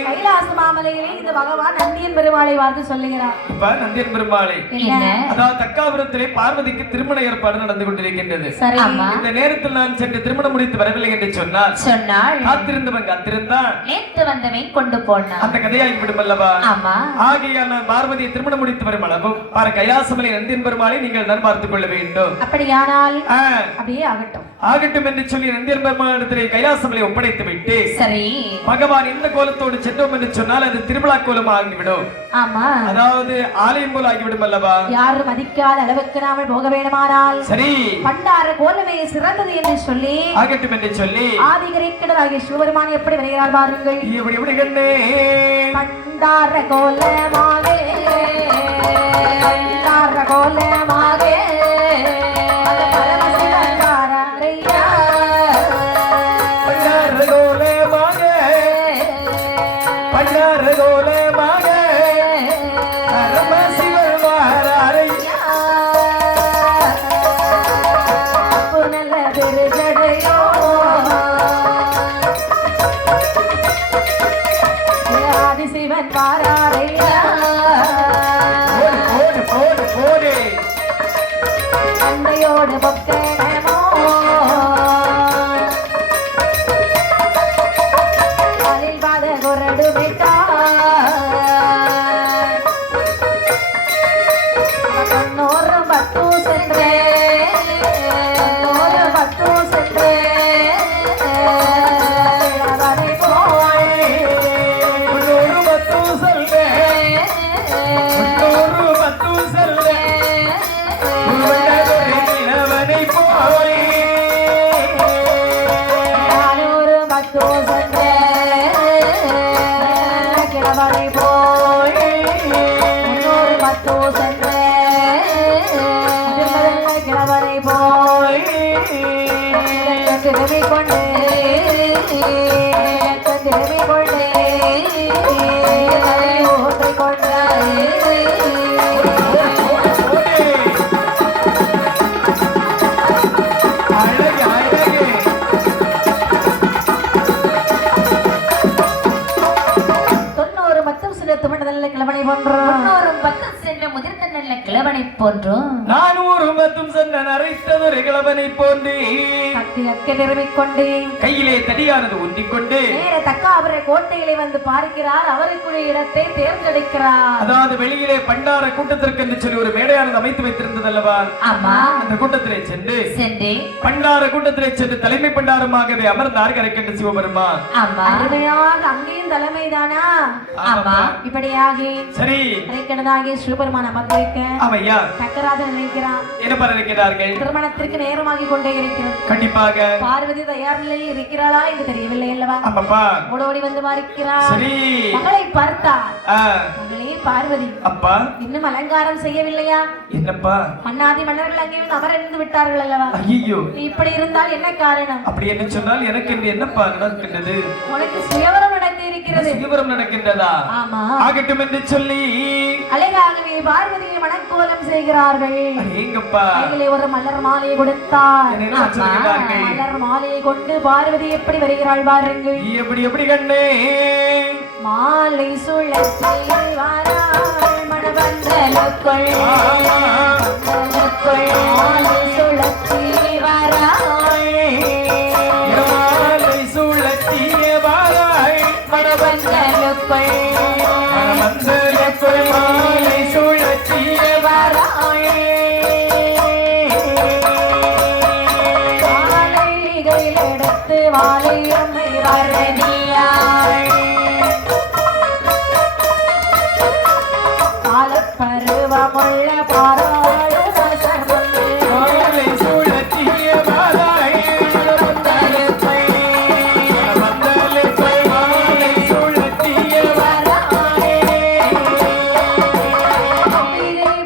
கைலாச மாமலையிலே இந்த பகவான் நந்தியன் பெருமாளை பார்த்து சொல்லுகிறார். இப்ப நந்தியன் பெருமாளை அதாவது தக்காபுரத்திலே பார்வதிக்கு திருமண ஏற்பாடு நடந்து கொண்டிருக்கின்றது. இந்த நேரத்தில் நான் சென்று திருமணம் முடித்து வரவில்லை என்று சொன்னால் சொன்னாள். காத்திருந்தவன் காத்திருந்தான், நேத்து வந்தவன் கொண்டு போனான். அந்த கதையாகி விடும் அல்லவா? ஆமா. ஆகையால் நான் பார்வதியை திருமணம் முடித்து வரும் அளவும் பார கைலாசமலை நந்தியன் பெருமாளை நீங்கள் தான் பார்த்துக் கொள்ள வேண்டும். அப்படியானால் அப்படியே ஆகட்டும் ஆகட்டும் என்று சொல்லி நந்தியன் பெருமாளிடத்திலே கைலாசமலை ஒப்படைத்து விட்டு சரி பகவான் இந்த கோலத்தோடு சென்றோம் என்று சொன்னால் அது திருவிழா கோலம் ஆகிவிடும். ஆமா, அதாவது ஆலயம் போல் ஆகிவிடும் அல்லவா? யாரும் மதிக்காத அளவுக்கு நாமல் போக வேண்டுமானால் சரி பண்டார கோலமே சிறந்தது என்று சொல்லி ஆகட்டும் என்று சொல்லி ஆதிகரேக்கடராகிய சிவபெருமான் எப்படி வருகிறார் பாருங்கள். எப்படி எப்படி கண்ணே பண்டார கோலமாகே பண்டார கோலமாகே கிழவனை போன்றும் 400 மத்தும் சென்ற நரைத்ததொரு கிழவனை போன்று நிறுவிக்கொண்டு கையிலே தடியானது ஊன்றிக்கொண்டு நேர தக்காபுர கோட்டையிலே வந்து பார்க்கிறார். அவருக்குரிய இடத்தை தேர்ந்தெடுக்கிறார். அதாவது வெளியிலே பண்டார கூட்டத்திற்கு என்று சொல்லி ஒரு மேடையானது அமைத்து வைத்திருந்தது அல்லவா? ஆமா. அந்த கூட்டத்திலே சென்று பண்டார கூட்டத்திலே சென்று தலைமை பண்டாரமாகவே அமர்ந்தார் கரைக்கண்ட சிவபெருமான். ஆமா. அருமையாக அங்கேயும் தலைமைதானா? ஆமா. இப்படியாக சரி கரைக்கண்டதாகிய சிவபெருமான் அமர்ந்திருக்க ஆமையா சக்கராஜன் நினைக்கிறான். என்ன பண்ண இருக்கிறார்கள்? திருமணத்திற்கு நேரமாகி கொண்டே இருக்கிறது. கண்டிப்பாக பார்வதி தயார் நிலையில் இருக்கிறாளா என்று தெரியவில்லை அல்லவா? அப்பா ஓடோடி வந்து பார்க்கிறார். சரி மகளை பார்த்தார். மகளே பார்வதி, அப்பா இன்னும் அலங்காரம் செய்யவில்லையா? என்னப்பா? மன்னாதி மன்னர்கள் அங்கே வந்து அமர்ந்து விட்டார்கள் அல்லவா? ஐயோ, இப்படி இருந்தால் என்ன காரணம்? அப்படி என்ன சொன்னால் எனக்கு என்று என்னப்பா நடக்கின்றது? உனக்கு சுயவரம் நடக்க இருக்கிறது. சுயவரம் நடக்கின்றதா? ஆமா. ஆகட்டும் என்று சொல்லி அழகாகவே பார்வதியை மணக்கோலம் செய்கிறார்கள். எங்கப்பா கையிலே ஒரு மலர் மாலையை கொடுத்தார். மலர் மாலையை கொண்டு பார்வதி எப்படி வருகிறாள் பாருங்கள். எப்படி எப்படி கண்ணே மாலை சுழற்றி வராள் மணவந்தலுக்குள் மாலை சுழற்றி வராள் மாலை சுழற்றிய வராள் மணவந்தலுக்குள் மணவந்தலுக்குள் மாலை சுழற்றிய வராள் மாலைகள் எடுத்து வாழை அம்மை வரணியாள் பருவமுள்ள பாராள் மாலை சுழற்றிய வராள் மணவந்தலுக்குள் மாலை சுழற்றிய வராள்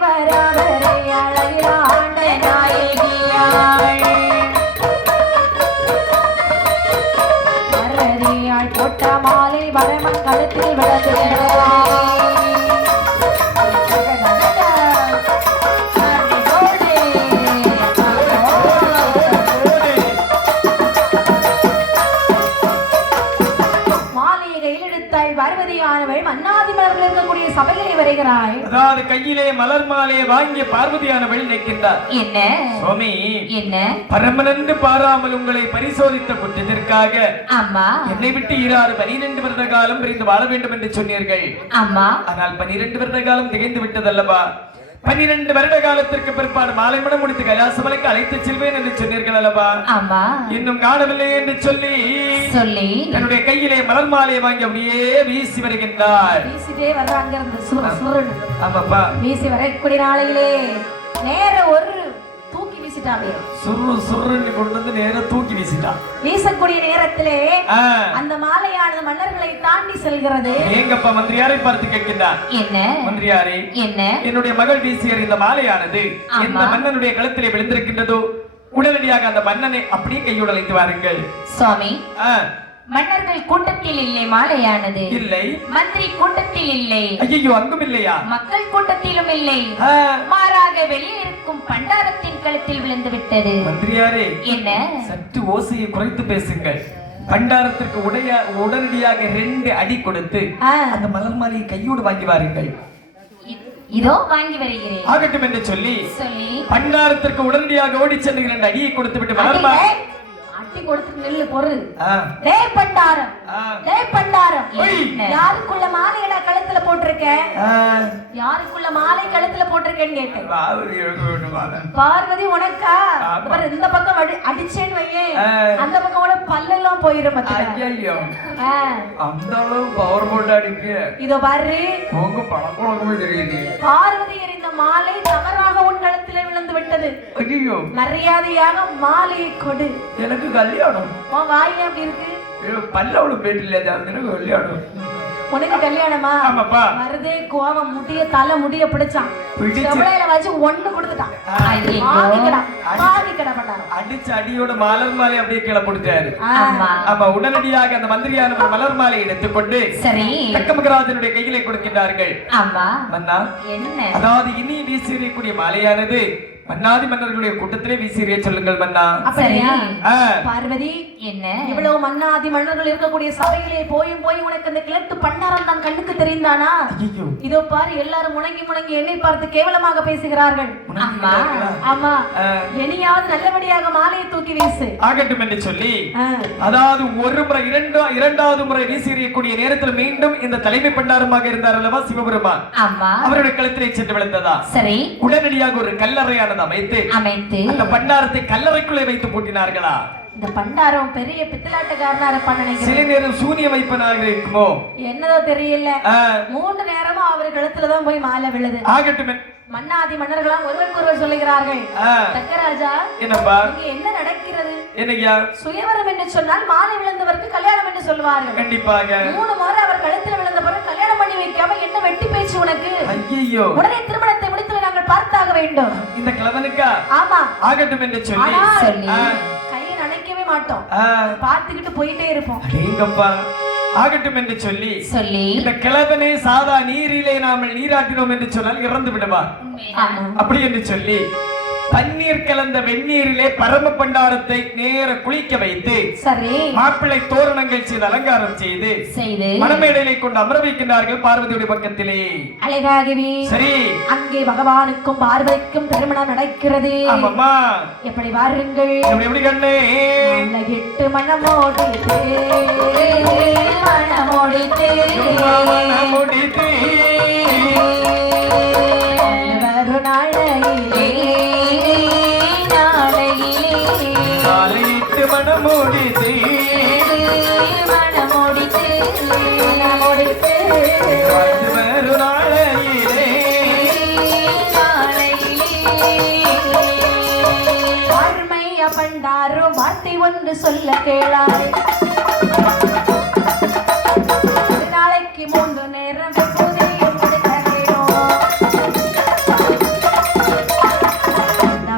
வரவரை அழகாண்ட நாயகியாள் மரரியாள் போட்ட மாலை வரமன் கழுத்தில் விளக்குகிறாள். பார்வதியான பகவானவள் மன்னாதி மலர்கள் இருக்கக்கூடிய சபையிலே வருகிறாள். அதாவது கையிலே மலர் மாலையை வாங்கிய பார்வதியானவள் நிற்கின்றார். என்ன சுவாமி, என்ன பரமனந்து பாராமல் உங்களை பரிசோதித்த குற்றத்திற்காக அம்மா என்னை விட்டு 12 வருட காலம் பிரிந்து வாழ வேண்டும் என்று சொன்னீர்கள். அம்மா ஆனால் 12 வருட காலம் திகைந்து விட்டதல்லவா? 12 வருட காலத்திற்கு பிற்பாடு மாலை மடம் முடித்து கைலாசமலைக்கு அழைத்து செல்வேன் என்று சொன்னீர்கள் அல்லவா? ஆமா. இன்னும் காணவில்லை என்று சொல்லி தன்னுடைய கையிலே மலர் மாலையை வாங்கி அப்படியே வீசி வருகின்றார். வீசிட்டே வர்றாங்க அந்த சுருன்னு. ஆமாப்பா. வீசி வரக்கூடிய நாளையிலே நேர ஒரு தூக்கி வீசிட்டாங்க. சுருன்னு கொண்டு வந்து நேர தூக்கி வீசிட்டான். வீசக்கூடிய நேரத்திலே அந்த மாலையானது மன்னர்களை தாண்டி செல்கிறது. ஏங்கப்பா மந்திரியாரை பார்த்து கேட்கின்றார். என்ன மந்திரியாரே, என்ன என்னுடைய மகள் வீசிய இந்த மாலையானது எந்த மன்னனுடைய கழுத்திலே விழுந்திருக்கின்றதோ உடனடியாக அந்த மன்னனை அப்படியே கையோடு அழைத்து வாருங்கள். சுவாமி, மன்னர்கள் கூட்டத்தில் இல்லை மாலையானது. இல்லை. மந்திரி கூட்டத்தில் இல்லை. ஐயோ, அங்கும் இல்லையா? மக்கள் கூட்டத்திலும் இல்லை. மாறாக வெளியே இருக்கும் பண்டாரத்தின் கழுத்தில் விழுந்து விட்டது. மந்திரியாரே, என்ன? சற்று ஓசையை குறைத்து பேசுங்கள். பண்டாரத்திற்கு உடனடியாக 2 அடி கொடுத்து அந்த மலர் மாலையை கையோடு வாங்கி வாருங்கள். இதோ வாங்கி வருகிறேன். ஆகட்டும் என்று சொல்லி பண்டாரத்திற்கு உடனடியாக ஓடி சென்று 2 அடியை கொடுத்து விட்டு மலர் மாலை கொடுத்து நெல்லு பொருள். டேய் பண்டாரம், டேய் பண்டாரம், யாருக்குள்ள மாலையடா கழுத்துல போட்டிருக்க? யாருக்குள்ள மாலை கழுத்துல போட்டிருக்கேன்னு கேட்டேன். பார்வதி உனக்கா? இந்த பக்கம் அடிச்சேன்னு வையே, அந்த பக்கம் உன பல்லெல்லாம் போயிரும். ஐயோ, அந்த அளவு பவர் போட்டு அடிக்க. இதோ பாரு, உங்க பழக்கமே தெரியுது. பார்வதி எறிந்த மாலை தவறாக உன் கழுத்துல விழுந்து விட்டது. ஐயோ, மரியாதையாக மாலையை கொடு. எனக்கு கல்யாணம். வாய் அப்படி இருக்கு. பல்லவளு பேட்டில கல்யாணம். உனக்கு கல்யாணமா? ஆமாப்பா. வருதே கோவம் முடிய தலை முடிய பிடிச்சான். செவளையில வச்சு 1 கொடுத்துட்டான். அடிச்ச அடியோட மலர் மாலை அப்படியே கீழே போட்டுட்டாரு. ஆமா. உடனடியாக அந்த மந்திரியானவர் மலர் மாலை எடுத்துக்கொண்டு சரி தக்கமகராஜனுடைய கையிலே கொடுக்கின்றார்கள். ஆமா. மன்னா, என்ன? அதாவது இனி வீசியக்கூடிய மாலையானது மன்னாதி மன்னர்களுடைய கூட்டத்திலே வீசிய சொல்லுங்கள் மன்னா. அப்படியா? பார்வதி, என்ன இவ்வளவு மன்னாதி மன்னர்கள் இருக்கக்கூடிய சபையிலே போய் உனக்கு அந்த கிழட்டு பண்டாரம் தான் கண்ணுக்கு தெரிந்தானா? இதோ பாரு, எல்லாரும் முணங்கி என்னை பார்த்து கேவலமாக பேசுகிறார்கள். அம்மா, ஆமா, இனியாவது நல்லபடியாக மாலையை தூக்கி வீசு. ஆகட்டும் என்று சொல்லி அதாவது ஒரு முறை இரண்டாவது முறை வீசி எறியக்கூடிய நேரத்தில் மீண்டும் இந்த தலைமை பண்டாரமாக இருந்தார் அல்லவா சிவபெருமான். அவருடைய கழுத்திலே சென்று விழுந்ததா? சரி. உடனடியாக ஒரு கல்லறையான அமைத்து அந்த பண்டாரத்தை கல்லறைக்குள்ளே வைத்து பூட்டினார்களா? இந்த பண்டாரம் பெரிய பித்தலாட்டக்காரனா இருப்பான்னு நினைக்கிறேன். சில நேரம் சூனிய வைப்பனாக இருக்குமோ என்னதோ தெரியல. 3 நேரமும் அவர் கழுத்துலதான் போய் மாலை விழுது. ஆகட்டும். மன்னாதி மன்னர்களாம் ஒருவருக்கொருவர் சொல்லுகிறார்கள். தக்கராஜா, என்னப்பா இங்க என்ன நடக்கிறது? என்னையா? சுயவரம் என்று சொன்னால் மாலை விழுந்தவருக்கு கல்யாணம் என்று சொல்வார்கள். கண்டிப்பாக. 3 முறை அவர் கழுத்துல விழுந்த பிறகு கல்யாணம் பண்ணி வைக்காம என்ன வெட்டி பேச்சு உனக்கு? ஐயோ, உடனே திருமணத்தை முடித்து நாங்கள் பார்த்தாக வேண்டும். இந்த கிழவனுக்கா? ஆமா. ஆகட்டும் என்று சொல்லி கையை நினைக்கவே மாட்டோம், பார்த்துக்கிட்டு போயிட்டே இருப்போம். அடேங்கப்பா. ஆகட்டும் என்று சொல்லி இந்த கிழவனை சாதா நீரிலே நாம நீராட்டினோம் என்று சொன்னால் இறந்து விடுவார். அப்படி என்று சொல்லி பன்னீர் கலந்த வெந்நீரிலே பரம பண்டாரத்தை நேர குளிக்க வைத்து மாப்பிள்ளை தோரணங்கள் செய்து அலங்காரம் செய்து மணமேடையை கொண்டு அமர வைக்கின்றார்கள் பார்வதியுடைய பக்கத்திலே. அழகாகவே சரி, அங்கே பகவானுக்கும் பார்வதிக்கும் திருமணம் நடக்கிறது. ஆமாம்மா. எப்படி வாருங்கள், எப்படி கண்ணே? 8 மணமோடு மணமோடித்து ஒரு நாளையிலே மணமோடித்து ஒரு நாளையிலே ஆர்மைய பண்டாரும் வார்த்தை ஒன்று சொல்ல கேளாய். நாளைக்கு 3 நேரம்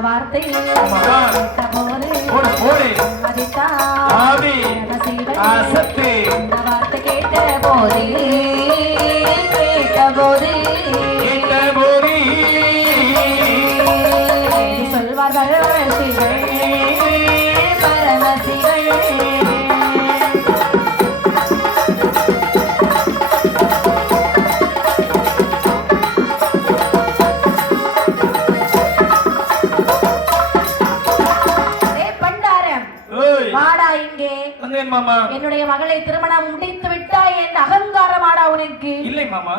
வார்த்தை கேட்ட போது சொல்வார்கள் பரமசிகள். வாடா இங்கே. வந்தேன் மாமா. என்னுடைய மகளை திருமணம் முடித்து விட்டாய் என்ற அகங்காரமாடா உனக்கு? இல்லை மாமா.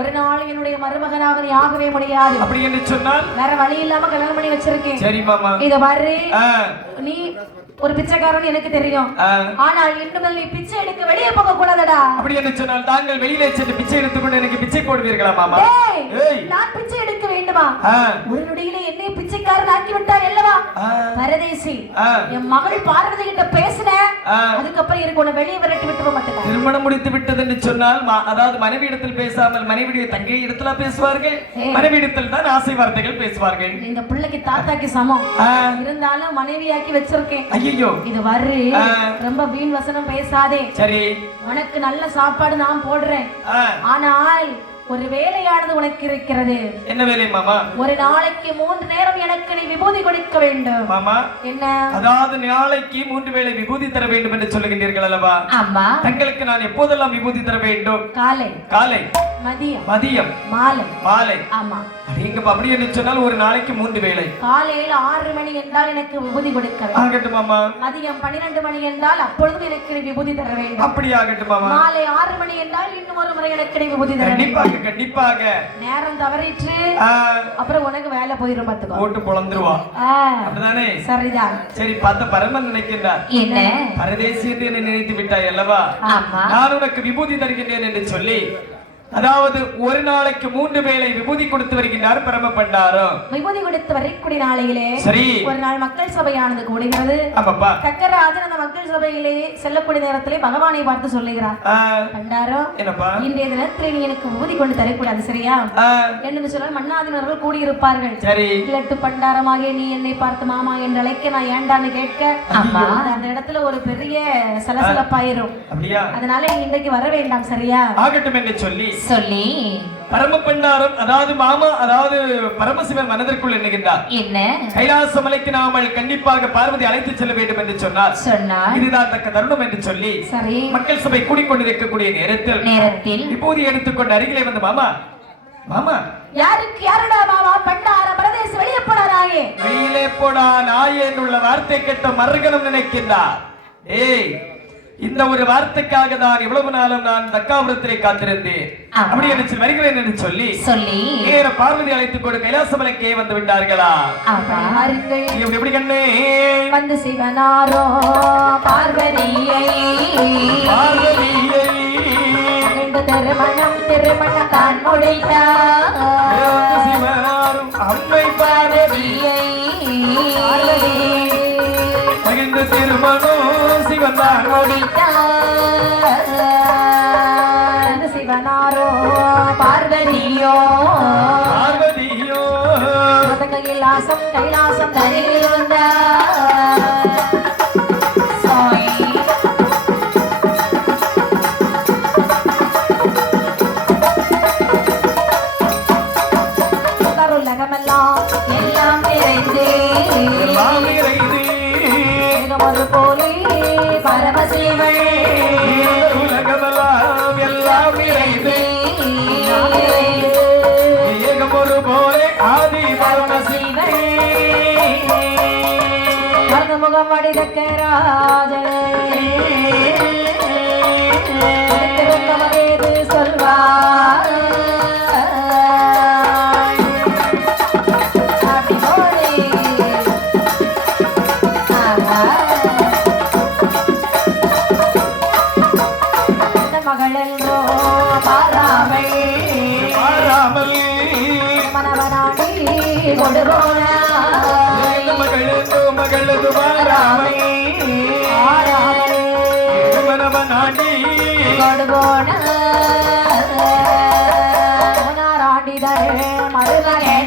ஒரு நாள் என்னுடைய மருமகனாக நீ ஆகவே முடியாது. அப்படி என்று சொன்னால் வேற வழி இல்லாம கல்யாணம் பண்ணி வச்சிருக்கேன். சரி மாமா. இத பாரு, நீ ஒரு பிச்சைக்காரன் எனக்கு தெரியும். ஆனால் இன்னும் நீ பிச்சை எடுக்க வெளியே போக கூடாதடா. அப்படி என்று சொன்னால் தாங்கள் வெளியிலே சென்று பிச்சை எடுத்துக்கொண்டு எனக்கு பிச்சை போடுவீர்களா மாமா? நான் பிச்சை எடுக்க வேண்டுமா? ஒரு நொடியிலே என்னை பிச்சைக்காரன் ஆக்கி விட்டாய் அல்லவா? பரதேசி, என் மகள் பார்வதி கிட்ட பேசின, அதுக்கப்புறம் எனக்கு உன்னை வெளியே விரட்டி விட்டு மாட்டேன். திருமணம் முடித்து விட்டது என்று சொன்னால் அதாவது மனைவி இடத்தில் பேசாமல் மனைவியுடைய தங்கை இடத்துல பேசுவார்கள். மனைவி இடத்தில் தான் ஆசை வார்த்தைகள் பேசுவார்கள். இந்த பிள்ளைக்கு தாத்தாக்கு சமம் இருந்தாலும் மனைவியாக்கி வச்சிருக்கேன். ஐயோ, இது வர்று, ரொம்ப வீண் வசனம் பேசாதே. சரி, உனக்கு நல்ல சாப்பாடு நான் போடுறேன். ஆனால் ஒரு வேலையானது உனக்கு இருக்கிறது. என்ன வேலை மாமா? ஒரு நாளைக்கு 3 நேரம் எனக்கு நீ விபூதி கொடுக்க வேண்டும். மாமா, என்ன? அதாவது நாளைக்கு 3 வேளை விபூதி தர வேண்டும் என்று சொல்லுகின்றீர்கள் அல்லவா? ஆமா. தங்களுக்கு நான் எப்போதெல்லாம் விபூதி தர வேண்டும்? காலை, காலை, மதியம், மதியம், மாலை, மாலை. ஆமா. நீங்க அப்படி என்று சொன்னால் ஒரு நாளைக்கு 3 வேளை. காலையில 6 மணி என்றால் எனக்கு விபூதி கொடுக்க வேண்டும். ஆகட்டும் மாமா. மதியம் 12 மணி என்றால் அப்பொழுதும் எனக்கு விபூதி தர வேண்டும். அப்படி ஆகட்டும் மாமா. மாலை 6 மணி என்றால் இன்னும் ஒரு முறை எனக்கு விபூதி தர வேண்டும். கண்டிப்பாக. நேரம் தவறிற்று அப்புறம் உனக்கு வேலை போயிரும் பாத்துக்கோ. போட்டு பொளந்துருவா. அப்படிதானே? சரிதான். சரி, பார்த்த பரமன் நினைக்கின்றார். என்ன? பரதேசி என்று என்னை நினைத்து விட்டாய் அல்லவா? ஆமா. நான் உனக்கு விபூதி தருகின்றேன் என்று சொல்லி, அதாவது ஒரு நாளைக்கு 3 வேளை விபூதி கொடுத்து வருகின்றார் பரம பண்டாரம். விபூதி கொடுத்து வரக்கூடிய நாளையிலே சரி ஒரு நாள் மக்கள் சபையானது கூடுகிறது. அப்பப்பா சக்கரராஜன் அந்த மக்கள் சபையிலே செல்லக்கூடிய நேரத்திலே பகவானை பார்த்து சொல்லுகிறார், பண்டாரம், என்னப்பா இன்றைய தினத்திலே நீ எனக்கு விபூதி கொண்டு தரக்கூடாது, சரியா? என்று சொன்னால் மன்னாதினர்கள் கூடியிருப்பார்கள். சரி, கிழட்டு பண்டாரமாக நீ என்னை பார்த்து மாமா என்று அழைக்க நான் ஏண்டான்னு கேட்க அந்த இடத்துல ஒரு பெரிய சலசலப்பாயிரும். அதனால நீ இன்றைக்கு வர வேண்டாம், சரியா? ஆகட்டும் என்று சொல்லி பரம பண்டாரம், அதாவது மாமா, அதாவது பரமசிவன் மனதிற்குள் எண்ணுகின்றார், என்ன கைலாச மலைக்கு நாமல் கண்டிப்பாக பார்வதி அழைத்து செல்ல வேண்டும் என்று சொன்னார். இதுதான் தக்க தருணம் என்று சொல்லி மக்கள் சபை கூடிக்கொண்டிருக்கக்கூடிய நேரத்தில் விபூதி எடுத்துக்கொண்டு அருகிலே வந்து, மாமா, மாமா, யாருக்கு யாரடா மாமா? பண்டார பிரதேச வெளியே போடா நாயே, வெளியிலே போடா நாயே என்னுள்ள வார்த்தை கேட்ட மறுகணம் நினைக்கின்றார். ஏய், இந்த ஒரு வார்த்தைக்காக தான் இவ்வளவு நாளும் நான் தக்காபுரத்திலே காத்திருந்தேன். அப்படி என்று வருகிறேன் என்று சொல்லி நேர பார்வதி அழைத்துக் கொண்டு கைலாசமலைக்கே வந்து விட்டார்களா? எப்படி கண்ணே வந்து சிவனாரோ பார்வதியை திருமணம் தான் முடித்தார். சிவனாரும் அம்மை பார்வதியை மகிழ்ந்து திருமணம் சிவனார் முடித்தார். சிவனாரோ பார்வதியோ பார்வதியோ கைலாசம் கைலாசம் தருகிறார். உலகமெல்லாம் எல்லாம் நிறைந்தே ஒரு போலே பரமசிவன் உலகமெல்லாம் எல்லாம் நிறைந்தே ஏகம் ஒரு போலே ஆதி பரமசிவன் முகம் அடிதக்க ராஜனே சொல்வார். மகளது மாறாமை மனவனாடி மருமகனாய்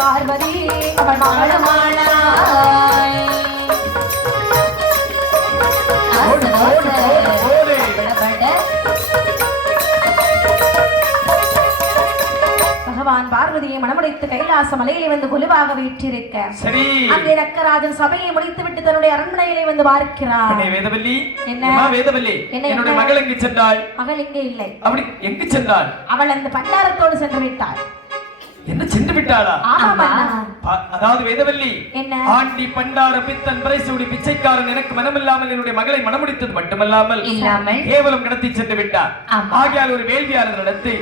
பார்வதி அவள் மகளமானாய். பகவான் பார்வதியை மனமுடைத்து கைலாச மலையிலே வந்து குழுவாக வீற்றிருக்க சரி அங்கே ரக்கராஜன் சபையை முடித்துவிட்டு தன்னுடைய அரண்மனையிலே வந்து பார்க்கிறார். வேதவல்லி, என்ன வேதவல்லி, என்னுடைய மகள் எங்கு சென்றாள்? மகள் இங்கே இல்லை. அப்படி எங்கு சென்றாள்? அவள் அந்த பண்டாரத்தோடு சென்று விட்டாள். என்ன சென்று விட்டாளா? ஆமா அதாவது வேதவல்லி என்ன ஆண்டி பண்டார பித்தன் பிரைசூடி பிச்சைக்காரன் எனக்கு மனமில்லாமல் என்னுடைய மகளை மனமுடித்தது மட்டுமல்லாமல் கேவலம் கடத்தி சென்று விட்டார். ஆகையால் ஒரு வேள்வியாளர் நடத்தி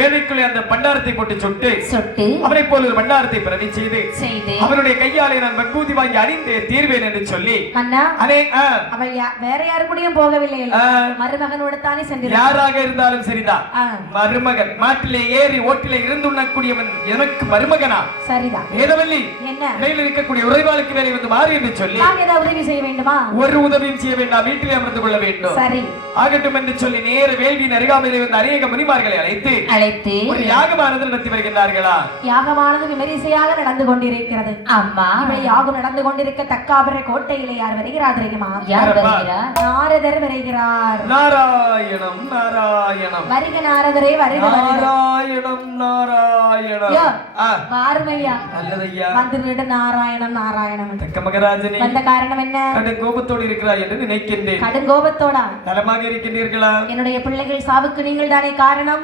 வேள்விக்குள்ளே அந்த பண்டாரத்தை போட்டு சுட்டு அவனை போல ஒரு பண்டாரத்தை பிரதி செய்து அவருடைய கையாலே நான் பக்கூதி வாங்கி அணிந்தே தீர்வேன் என்று சொல்லி அவள் வேற யாரு கூடயும் போகவில்லை, மருமகனோடு தானே சென்று. யாராக இருந்தாலும் சரிதான், மருமகன் மாட்டிலே ஏறி ஓட்டிலே இருந்து உண்ணக்கூடியவன் எனக்கு மருமகனா? சரிதான். வேதவல்லி என்ன மேல இருக்கக்கூடிய உறைவாளுக்கு வேலை வந்து மாறி என்று சொல்லி ஏதாவது உதவி செய்ய வேண்டுமா? ஒரு உதவியும் செய்ய வேண்டாம், வீட்டிலே அமர்ந்து கொள்ள வேண்டும். சரி ஆகட்டும் என்று சொல்லி நேர வேள்வியின் அருகாமையிலே வந்து அநேக முனிமார்களை அழைத்து ஒரு யாகமானது நடத்தி வருகின்றார்களா? யாகமானது விமரிசையாக நடந்து கொண்டிருக்கிறது. அம்மா இப்படி யாகம் நடந்து கொண்டிருக்க தக்காபுர கோட்டையிலே யார் வருகிறார் தெரியுமா? நாரதர் வருகிறார். நாராயணம் நாராயணம். வருக நாரதரே வருக. நாராயணம் நாராயணம். வாருமையா. நல்லதையா. வந்து நாராயணம் நாராயணம். தக்க மகராஜனே, வந்த காரணம் என்ன? கடும் கோபத்தோடு இருக்கிறாய் என்று நினைக்கின்றேன். கடும் கோபத்தோடா? நலமாக இருக்கின்றீர்களா? என்னுடைய பிள்ளைகள் சாவுக்கு நீங்கள் தானே காரணம்.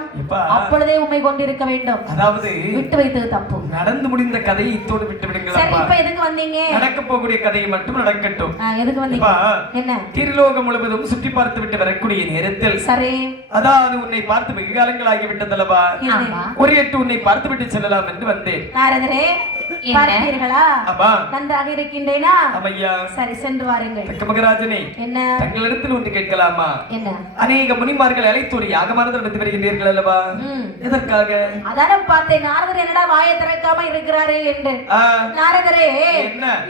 அப்பொழுதே உண்மை கொண்டிருக்க வேண்டும். அதாவது விட்டு வைத்தது தப்பு. நடந்து முடிந்த கதையை இத்தோடு விட்டு விடுங்கள். சரி, இப்ப எதுக்கு வந்தீங்க? நடக்க போகக்கூடிய கதையை மட்டும் நடக்கட்டும். எதுக்கு வந்தீங்க? என்ன? திருலோகம் முழுவதும் சுற்றி பார்த்து விட்டு வரக்கூடிய நேரத்தில் சரி, அதாவது உன்னை பார்த்து வெகு காலங்கள் ஆகிவிட்டதல்லவா, ஒரு எட்டு உன்னை பார்த்து விட்டு செல்லலாம் என்று வந்தேன். நாரதரே, பார்த்தீர்களா? நன்றாக இருக்கின்றேனா? ஆமையா. சரி, சென்று வாருங்கள். தக்க மகராஜனே, என்ன? தங்களிடத்தில் ஒன்று கேட்கலாமா? என்ன? அநேக முனிமார்கள் அழைத்து ஒரு யாகமானது நடத்தி வருகின்றீர்கள் அல்லவா? எதற்காக? அதான பார்த்தேன், நாரதர் என்னடா வாயை திறக்காம இருக்கிறாரே என்று. நாரதரே,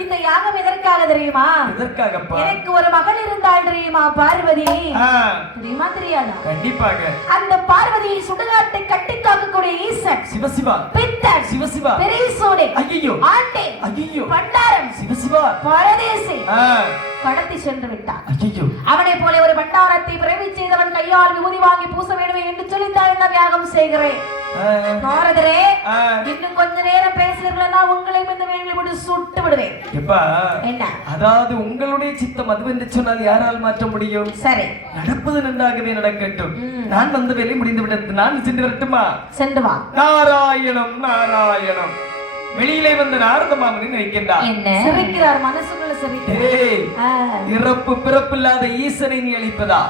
இந்த யாகம் எதற்காக தெரியுமா? எதற்காகப்பா? எனக்கு ஒரு மகள் இருந்தாள் தெரியுமா, பார்வதி. தெரியுமா தெரியாதா? கண்டிப்பாக. அந்த பார்வதியை சுடுகாட்டை கட்டி காக்கக்கூடிய ஈசன் சிவசிவா, பித்தர் சிவசிவா, பெரியசோடே, ஐயோ ஆண்டே, ஐயோ, பண்டாரம், சிவசிவா, பரதேசி கடத்தி சென்று விட்டார். ஐயோ, அவனை போல ஒரு பண்டாரத்தை பிறவி செய்தவன் கையால் விபூதி வாங்கி பூச வேண்டுமே என்று சொல்லித்தான் இந்த யாகம் செய்கிறேன். நாரதரே, இன்னும் கொஞ்ச நேரம் பேசுகிறீர்களா உங்களை இந்த வேலையை போட்டு சுட்டு விடுவேன். என்ன? அதாவது உங்களுடைய சித்தம் அது என்று சொன்னால் யாரால் மாற்ற முடியும்? சரி, நடப்பது நன்றாகவே நடக்கட்டும். நான் வந்த வேலை முடிந்து விட்டது, நான் சென்று வரட்டுமா? சென்று வா. நாராயணம் நாராயணம். வெளியிலே வந்து நாரத மாமனி நினைக்கின்றார். சிரிக்கிறார், மனசுக்குள்ள சிரிக்கிறார். இறப்பு பிறப்பில்லாத ஈசனை நீ அழிப்பதா?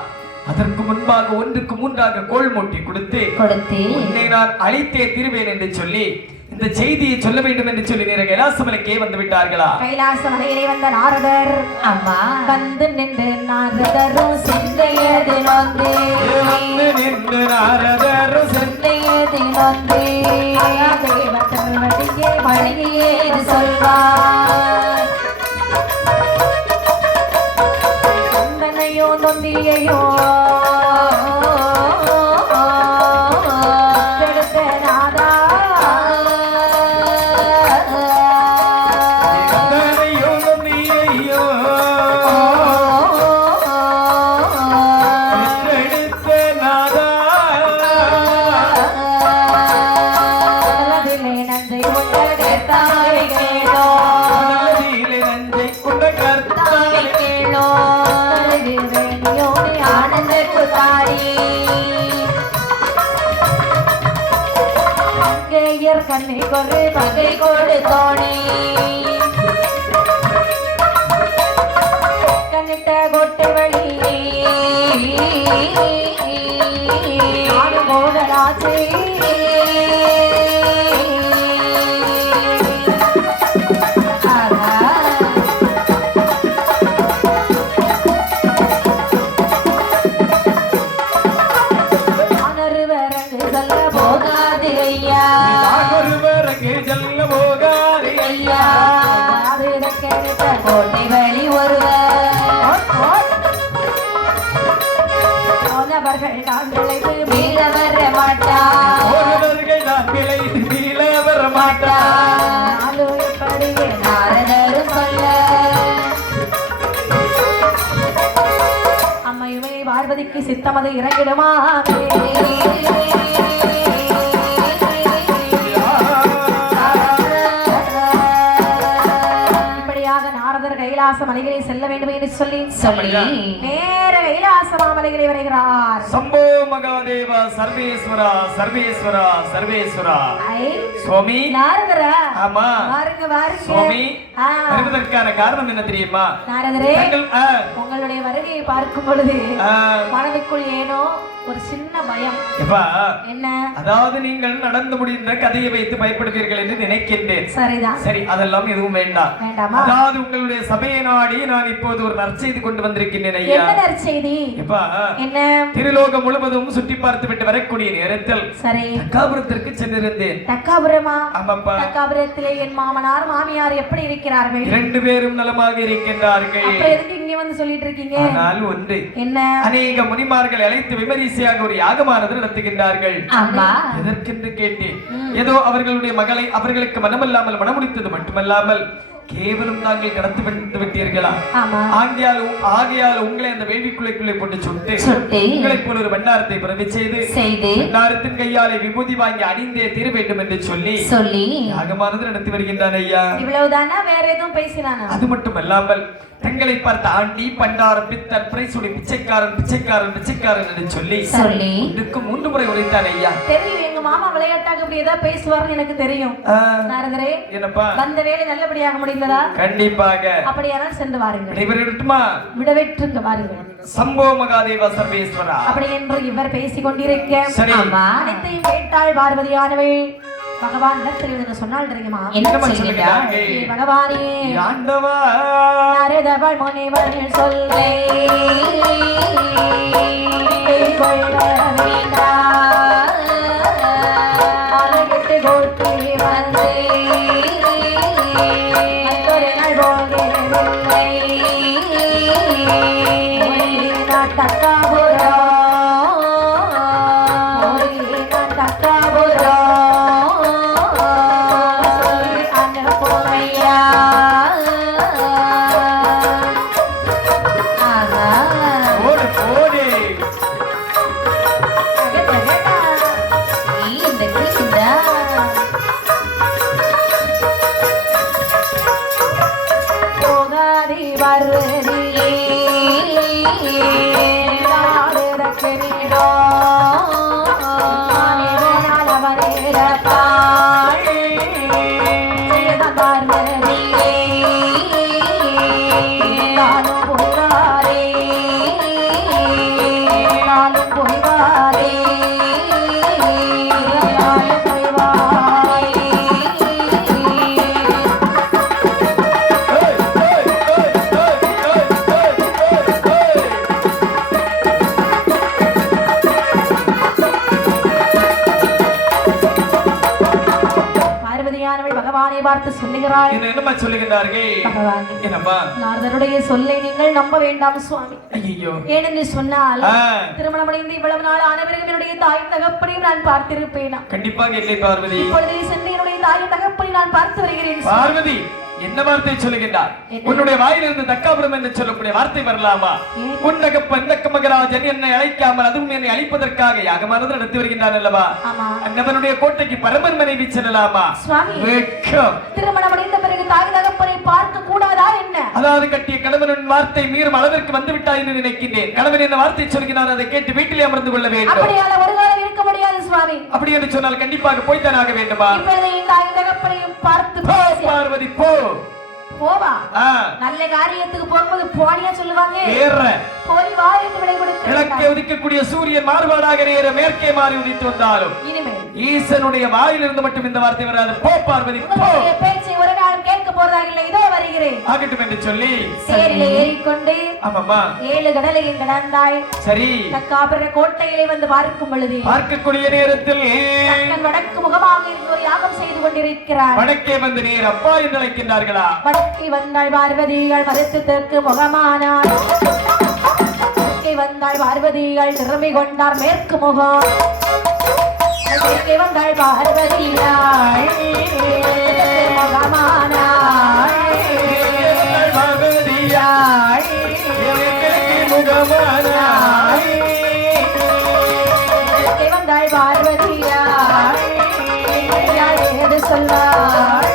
அதற்கு முன்பாக ஒன்றுக்கு மூன்றாக கோல் மூட்டி கொடுத்து உன்னை நான் அழித்தே தீர்வேன் என்று சொல்லி இந்த செய்தியை சொல்ல வேண்டும் என்று சொல்லி நேர கைலாசமலைக்கே வந்து விட்டார்களா? கைலாசமலையிலே வந்த நாரதர் அம்மா வந்து நின்று நாரதரும் சிந்தையது நோந்து, வந்து நின்று நாரதரும் சிந்தையது நோந்து, தேவத்தர் வழியே வழியே சொல்வார். நந்தனையோ நொந்தியையோ கண்ணை கொரு பகை கொடு தோணி கண்ணிட்ட கொட்டு வழி மோகராஜே கோட்டை வழி ஒருவர்கள் நான்களை மீள வர மாட்டார் நாரதரும் சொல்ல அம்மையுமே பார்வதிக்கு சித்தமது இறங்கிடுமா? கைலாச மலைகளை செல்ல வேண்டும் என்று சொல்லி நேர கைலாச மாமலைகளை வருகிறார். சம்போ மகாதேவா சர்வேஸ்வரா சர்வேஸ்வரா சர்வேஸ்வரா. சுவாமி நாரதரா? ஆமா வாருங்க வாருங்க சுவாமி. வருவதற்கான காரணம் என்ன தெரியுமா? நாரதரே, உங்களுடைய வருகையை பார்க்கும் பொழுது மனதுக்குள் ஏனோ ஒரு சின்ன பயம். என்ன? அதாவது நீங்கள் நடந்து முடிந்த கதையை வைத்து பயப்படுவீர்கள் என்று நினைக்கின்றேன். சரிதான். சரி, அதெல்லாம் எதுவும் வேண்டாம். வேண்டாமா? அதாவது உங்களுடைய சபையை நாடி நான் இப்போது ஒரு நற்செய்தி கொண்டு வந்திருக்கின்றேன் ஐயா. என்ன நற்செய்தி? என்ன? திருலோகம் முழுவதும் சுற்றி பார்த்து விட்டு வரக்கூடிய நேரத்தில் சரி தக்காபுரத்திற்கு சென்றிருந்தேன். தக்காபுரமா? ஆமாப்பா. தக்காபுரத்திலே என் மாமனார் மாமியார் எப்படி இருக்கிறார்கள்? 2 பேரும் நலமாக இருக்கின்றார்கள். அப்புறம் எதுக்கு இங்க வந்து சொல்லிட்டு இருக்கீங்க? ஆனால் ஒன்று, என்ன? அநேக முனிமார்கள் அழைத்து விமரிசையாக ஒரு யாகமானது நடத்துகின்றார்கள். எதற்கென்று கேட்டேன். ஏதோ அவர்களுடைய மகளை அவர்களுக்கு மனமில்லாமல் மனமுடித்தது மட்டுமல்லாமல் கேவலம் தாங்கள் கடத்து விட்டீர்களா? ஆகையால் உங்களை அந்த வேள்விக்குள்ளைக்குள்ளே போட்டு சுட்டு உங்களை போல ஒரு பண்டாரத்தை பிறவி செய்து பண்டாரத்தின் கையாலே விபூதி வாங்கி அணிந்தே தீர வேண்டும் என்று சொல்லி யாகமானது நடத்தி வருகின்றான் ஐயா. இவ்வளவுதானா? வேற எதுவும் பேசினானா? அது மட்டுமல்லாமல் தங்களை பார்த்த ஆண்டி பண்டாரம் பித்தன் பிரைசுடி பிச்சைக்காரன் பிச்சைக்காரன் பிச்சைக்காரன் என்று சொல்லி 3 முறை உரைத்தான் ஐயா. தெரியும், எங்க மாமா விளையாட்டாக இப்படி ஏதாவது பேசுவார்னு எனக்கு தெரியும். நாரதரே, என்னப்பா வந்த வேலை நல்லபடியாக முடிந்ததா? கண்டிப்பாக. அப்படியானால் சென்று வாருங்கள். விடவிட்டுங்க வாருங்கள். சம்போ மகாதேவா சர்வேஸ்வரா. அப்படி என்று இவர் பேசிக் கொண்டிருக்க அனைத்தையும் கேட்டாள் பார்வதியானவள். பகவான் இடத்தில் சொன்னால் தெரியுமா? பகவானே நாரதவள் முனிவர்கள் சொல்லை அழகிட்டு கோட்டி வந்து ஒரு நாள் போகிறதில்லை தக்காபுரோ தக்காபுரோ பார்த்து சொல்லுகிறாள். என்னமா சொல்லுகிறார்கள்? நாரதருடைய சொல்லை நீங்கள் நம்ப வேண்டாம் சுவாமி. ஏனென்று சொன்னால் திருமணமடைந்து இவ்வளவு நாள் ஆன பிறகு என்னுடைய தாய் தகப்பனையும் நான் பார்த்திருப்பேனா? கண்டிப்பாக இல்லை பார்வதி. இப்பொழுது சென்று என்னுடைய தாய் தகப்பனை நான் பார்த்து வருகிறேன். பார்வதி, என்ன வார்த்தை சொல்லுகின்றார்? உன்னுடைய வாயிலிருந்து தக்காபுரம் என்று சொல்லக்கூடிய வார்த்தை வரலாமா? உன்னகப்பன் மகராஜன் என்னை அழைக்காமல் அதுவும் என்னை அழிப்பதற்காக யாகமானது நடத்தி வருகின்றான் அல்லவா? அன்னவனுடைய கோட்டைக்கு பரமன் மனைவி செல்லலாமா? திருமணம் அடைந்த பிறகு தாய் தகப்பனை பார்க்க கூடாதா என்ன? அதாவது கட்டிய கணவனின் வார்த்தை மீறும் அளவிற்கு வந்து விட்டாய் என்று நினைக்கின்றேன். கணவன் என்ன வார்த்தை சொல்கிறார் அதை கேட்டு வீட்டிலே அமர்ந்து கொள்ள வேண்டும். அப்படியான ஒரு காலம் இருக்க முடியாது சுவாமி. அப்படி என்று சொன்னால் கண்டிப்பாக போய்த்தான் ஆக வேண்டுமா? தாய் தகப்பனையும் பார்த்து பார்வதி போ. போவா? நல்ல காரியத்துக்கு போகும்போது போனியா சொல்லுவாங்க. போய் வா என்று விடை கொடுக்க. கிழக்கே உதிக்கக்கூடிய சூரியன் மாறுபாடாக நேர மேற்கே மாறி உதித்து வந்தாலும் ஈசனுடைய வாயிலிருந்து மட்டும் இந்த வார்த்தை வராது. போ பார்வதி போ. பேச்சை ஒரு நாளும் கேட்க போறதாக இல்லை. இதோ வருகிறேன். ஆகட்டும் என்று சொல்லி சேரிலே ஏறிக்கொண்டு ஆமாமா 7 கடலையும் கடந்தாய். சரி. தக்காபுர கோட்டையிலே வந்து பார்க்கும் பொழுது பார்க்கக்கூடிய நேரத்தில் வடக்கு முகமாக இருந்து ஒரு யாகம் செய்து கொண்டிருக்கிறார். வடக்கே வந்து நேர் அப்பா என்று அழைக்கின்றார்களா? வடக்கே வந்தாள் பார்வதிகள் மறுத்து தெற்கு முகமானார். வடக்கே வந்தாள் பார்வதிகள் திறமை கொண்டார் மேற்கு முகம். வடக்கே வந்தாள் பார்வதிகள் முகமானார். வடக்கே வந்தாள் பார்வதிகள் ஏது சொல்லார்.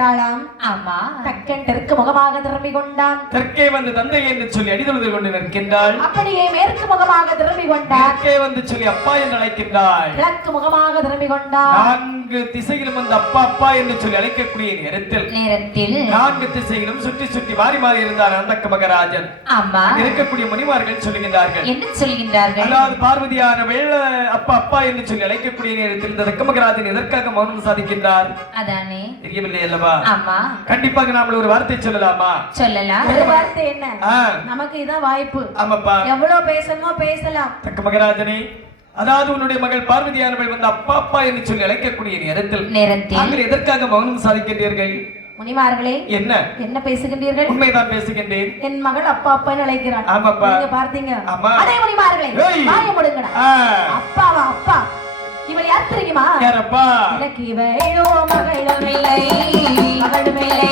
சொல்லுகிறாளாம். ஆமா. தக்கன் தெற்கு முகமாக திரும்பி கொண்டான். தெற்கே வந்து தந்தை என்று சொல்லி அடிதொழுது கொண்டு நிற்கின்றாள். அப்படியே மேற்கு முகமாக திரும்பி கொண்டான். தெற்கே வந்து சொல்லி அப்பா என்று அழைக்கின்றாள். கிழக்கு முகமாக திரும்பி கொண்டான். 4 திசையிலும் வந்து அப்பா அப்பா என்று சொல்லி அழைக்கக்கூடிய நேரத்தில் 4 திசையிலும் சுற்றி சுற்றி மாறி மாறி இருந்தார் அந்தக்க மகராஜன். ஆமா. இருக்கக்கூடிய முனிமார்கள் சொல்லுகின்றார்கள். என்ன சொல்கின்றார்கள்? அதாவது பார்வதியான வெள்ள அப்பா அப்பா என்று சொல்லி அழைக்கக்கூடிய நேரத்தில் இந்த தக்க மகராஜன் எதற்காக மௌனம் சாதிக்கின்றார்? அதானே தெரியவில்லை அல்லவா? ஆமா. கண்டிப்பாக நாம ஒரு வார்த்தை சொல்லலாமா? சொல்லலாம். ஒரு வார்த்தை என்ன? நமக்கு இதான் வாய்ப்பு. ஆமாப்பா. எவ்வளவு பேசணுமோ பேசலாம். தக்க மகராஜனே, அதாவது உன்னுடைய மகள் பார்வதியானவள் வந்து அப்பா அப்பா என்று சொல்லி அழைக்கக்கூடிய நேரத்தில் தாங்கள் எதற்காக மௌனம் சாதிக்கின்றீர்கள்? முனிமார்களே, என்ன என்ன பேசுகின்றீர்கள்? உண்மைதான் பேசுகின்றேன். என் மகள் அப்பா அப்பான்னு அழைக்கிறாள். ஆமாப்பா. நீங்க பார்த்தீங்க? ஆமா. அடே முனிமார்களே, வாயை மூடுங்கடா. அப்பாவா? அப்பா இவள் யார் தெரியுமா? யாரப்பா? எனக்கு இவளோ மகளும் இல்லை, மகளும் இல்லை,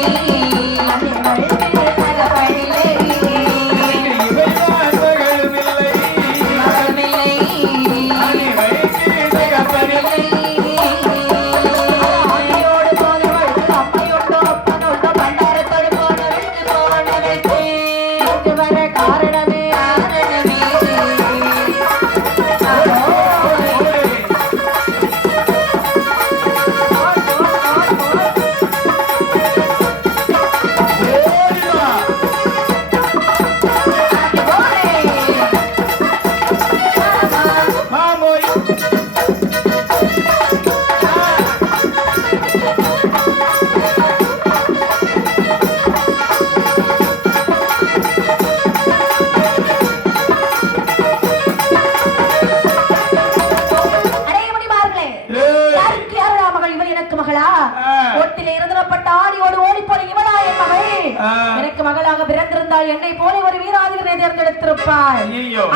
எனக்கு மகளாக பிறந்திருந்தால் என்னை போல ஒரு வீராதிபதியை தேர்ந்தெடுத்திருப்பாய்.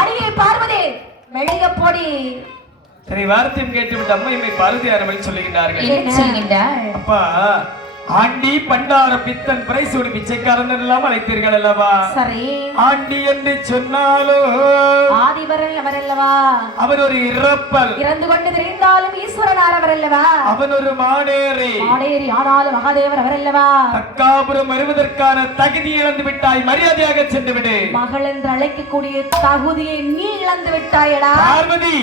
அடியே பார்வதி, வெளிய போடி. சரி, வார்த்தையும் கேட்டுவிட்டு அம்மையை பார்வதியானவள் சொல்லுகின்றார்கள். அப்பா, ஆண்டி பண்டார பித்தன் பிரைசூடி பிச்சைக்காரன் எல்லாம் அழைத்தீர்கள் அல்லவா? சரி. ஆண்டி என்று சொன்னாலோ ஆதிவரல் அவரல்லவா? அவன் ஒரு இறப்பல். இறந்து கொண்டு தெரிந்தாலும் ஈஸ்வரனார் அவரல்லவா? அவன் ஒரு மாடேறி. மாடேறி ஆனாலும் மகாதேவர் அவரல்லவா? தக்காபுரம் வருவதற்கான தகுதி இழந்து விட்டாய், மரியாதையாக சென்று விடு. மகள் என்று அழைக்கக்கூடிய தகுதியை நீ இழந்து விட்டாயடா பார்வதி.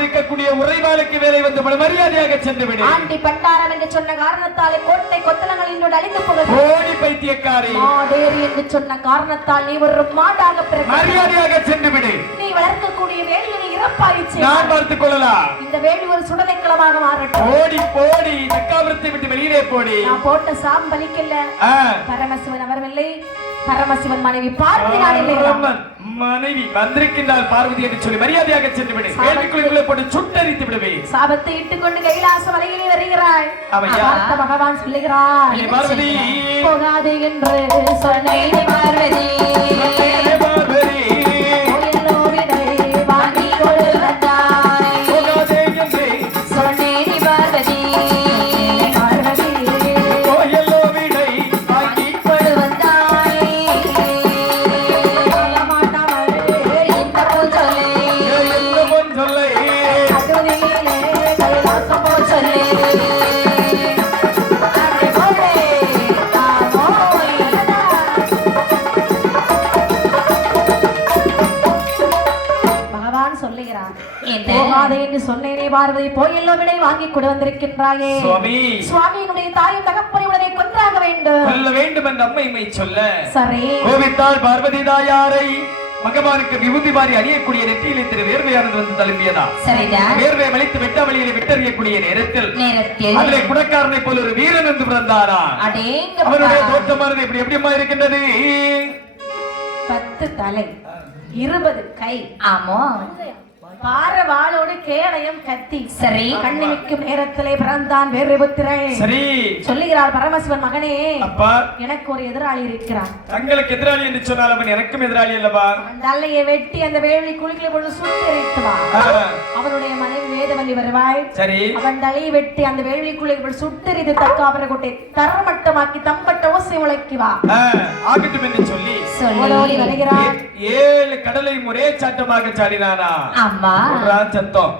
இருக்கக்கூடிய உறைவாளுக்கு வேலை வந்து மரியாதையாக சென்று விடு. ஆண்டி பண்டாரம் என்று சொன்ன காரணத்தால் கோட்டை கொத்தளங்கள் இன்னோடு அழிந்து போகிறது. ஓடி பைத்தியக்காரி. மாடேறி என்று சொன்ன காரணத்தால் நீ ஒரு மாடாக பிறக்க மரியாதையாக சென்று விடு. நீ வளர்க்கக்கூடிய வேலியை இறப்பாயிச்சு. நான் பார்த்துக் கொள்ளலாம். இந்த வேலி ஒரு சுடலைக்களமாக மாறட்டும். ஓடி போடி, தக்காபுரத்தை விட்டு வெளியிலே போடி. நான் போட்ட சாம் பலிக்கல. பரமசிவன் அவர்வில்லை, பரமசிவன் மனைவி பார்வதி நாடில்லை. மனைவி வந்திருக்கின்றால் பார்வதி என்று சொல்லி மரியாதையாக சென்று விடு. வேலிக்குள்ளே போட்டு சுட்டரித்து விடுவே. சாபத்தை இட்டுக்கொண்டு கைலாச மலையிலே வருகிறாய். பார்த்த பகவான் சொல்லுகிறார், பார்வதி போகாதே என்று சொன்னேன் பார்வதி. சொன்னேனே பார்வதி, போயெல்லோ விடை வாங்கி கொண்டு வந்திருக்கின்றாயே. சுவாமியினுடைய தாயும் தகப்பனை உடனே கொன்றாக வேண்டும். கொல்ல வேண்டும் என்று அம்மையை சொல்ல, சரி, கோவித்தாள் பார்வதி தாயாரை. மகமானுக்கு விபூதி மாறி அணியக்கூடிய நெற்றியிலே திரு வேர்வையானது வந்து தழும்பியதா? வேர்வை மலித்து வெட்ட வழியிலே விட்டறியக்கூடிய நேரத்தில் அதிலே குணக்காரனை போல ஒரு வீரன் என்று பிறந்தாரா? அவருடைய தோற்றமானது எப்படி எப்படிமா இருக்கின்றது? 10 தலை, 20 கை. ஆமா. பார வாளோடு கேடயம் கத்தி. சரி. கண்ணிமிக்கும் நேரத்திலே பிறந்தான் வேர்வைபுத்திரன். சரி. சொல்லுகிறார் பரமசிவன், மகனே, அப்பா, எனக்கு ஒரு எதிராளி இருக்கிறான். தங்களுக்கு எதிராளி என்று சொன்னால் அவன் எனக்கும் எதிராளி அல்லவா? அந்த அல்லையை வெட்டி அந்த வேலி குளிக்கல பொழுது சுட்டெரித்து வா. அவனுடைய மனைவி வேதவல்லி வருவாய். சரி. அவன் தலையை வெட்டி அந்த வேலி குளிக்கல் சுட்டெரித்து தக்காபுர கோட்டை தரமட்டமாக்கி தம்பட்ட ஓசை முளைக்கி வா. ஆகட்டும் என்று சொல்லி ஓடி வருகிறான். 7 கடலை ஒரே சாட்டமாக சாடினானா? அம்மா சத்தம்.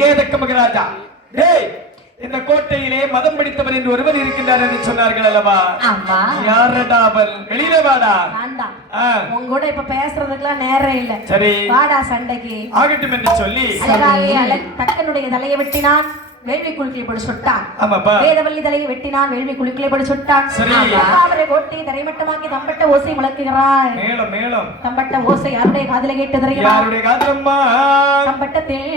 ஏதக்க மகராஜா, டேய் இந்த கோட்டையிலே மதம் பிடித்தவர் என்று ஒருவர் இருக்கின்றார் என்று சொன்னார்கள் அல்லவா? ஆமா. யாரடா அவன்? வெளியில வாடா. உங்க கூட இப்ப பேசுறதுக்கெல்லாம் நேரம் இல்ல. சரி வாடா சண்டைக்கு. ஆகட்டும் என்று சொல்லி தக்கனுடைய தலையை வெட்டினான், வேள்வி குழுக்களை போட்டு சுட்டான். ஆமாப்பா. வேதவல்லி தலையை வெட்டினான், வேள்வி குழுக்களை போட்டு சுட்டான். அவரை கோட்டை தரைமட்டமாக்கி தம்பட்ட ஓசை முழக்குகிறார். மேலும் மேலும் தம்பட்ட ஓசை யாருடைய காதுல கேட்டு தெரியுமா? யாருடைய காதுலம்மா? தம்பட்டத்தில்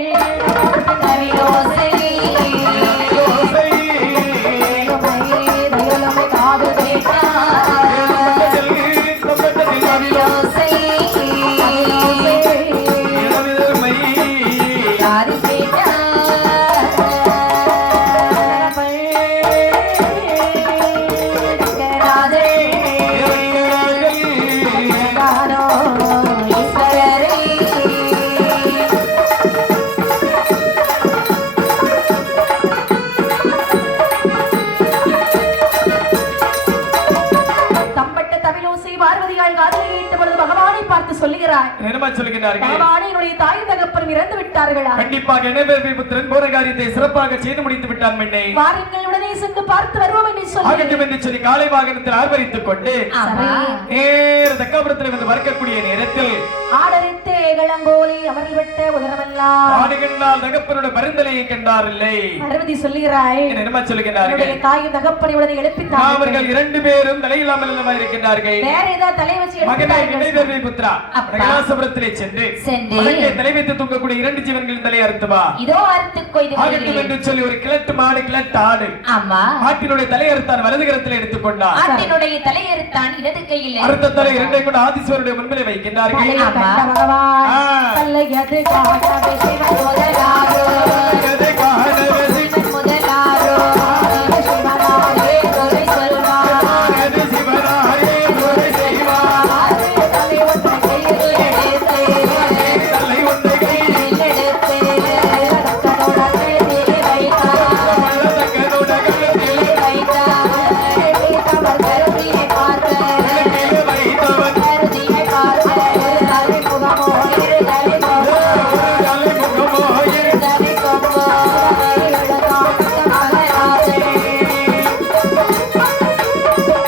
காது சிறப்பாக செய்து முடித்து விட்டான். உடனே சென்று பார்த்து வருவோம் என்று சொல்லி காலை வாகனத்தில் ஆர்ப்பரித்துக் கொண்டு தக்காபுரத்தில் வந்து வரக்கூடிய நேரத்தில் ஆடரித்து ஏகலங்கோலி அமரில் விட்ட உதரமெல்லாம் ஆடுகின்றால் தகப்பனுடைய பரிந்தலையை கண்டாரில்லை. பார்வதி சொல்லுகிறாய். என்னமா சொல்லுகிறார்கள்? தாயும் தகப்பனை உடனே எழுப்பினார். அவர்கள் 2 பேரும் தலையில்லாமல் இருக்கின்றார்கள். வேற ஏதாவது தலை வச்சு மகனே இடைவேர்வை புத்ரா கைலாசபுரத்திலே சென்று மகனை தலை வைத்து தூக்கக்கூடிய 2 ஜீவன்களின் தலையை அறுத்துவா. இதோ அறுத்து கொய்து ஆகட்டும் என்று சொல்லி ஒரு கிழட்டு மாடு கிழட்டு ஆடு. ஆமா. ஆட்டினுடைய தலையை அறுத்தான் வலது கரத்தில் எடுத்துக்கொண்டார். ஆட்டினுடைய தலையை அறுத்தான் இடது கையில். அறுத்த தலை 2ஐ கொண்டு ஆதிஸ்வரருடைய முன்பிலே வைக்கின்றார்கள். ஆமா. தல்லையது காணவே சிவன் முதலாரோ, தல்லையது காணவே சிவன் முதலாரோ, சிவனாரே துறை சொல்வார், சிவனாரே துறை செய்வார். தலை ஒன்றை கையில் எடுத்து, தலை ஒன்றை கையில் எடுத்து, தக்கனோட கழுத்தில் வைத்தார், தக்கனோட கழுத்தில் வைத்தார், தவள் கருதியை பார்க்க, வைத்தவன் கருதியை பார்க்க, தலை முகமோ இருதலை முகமோ இருதலை கொம்போ எழுதாம் மகராஜே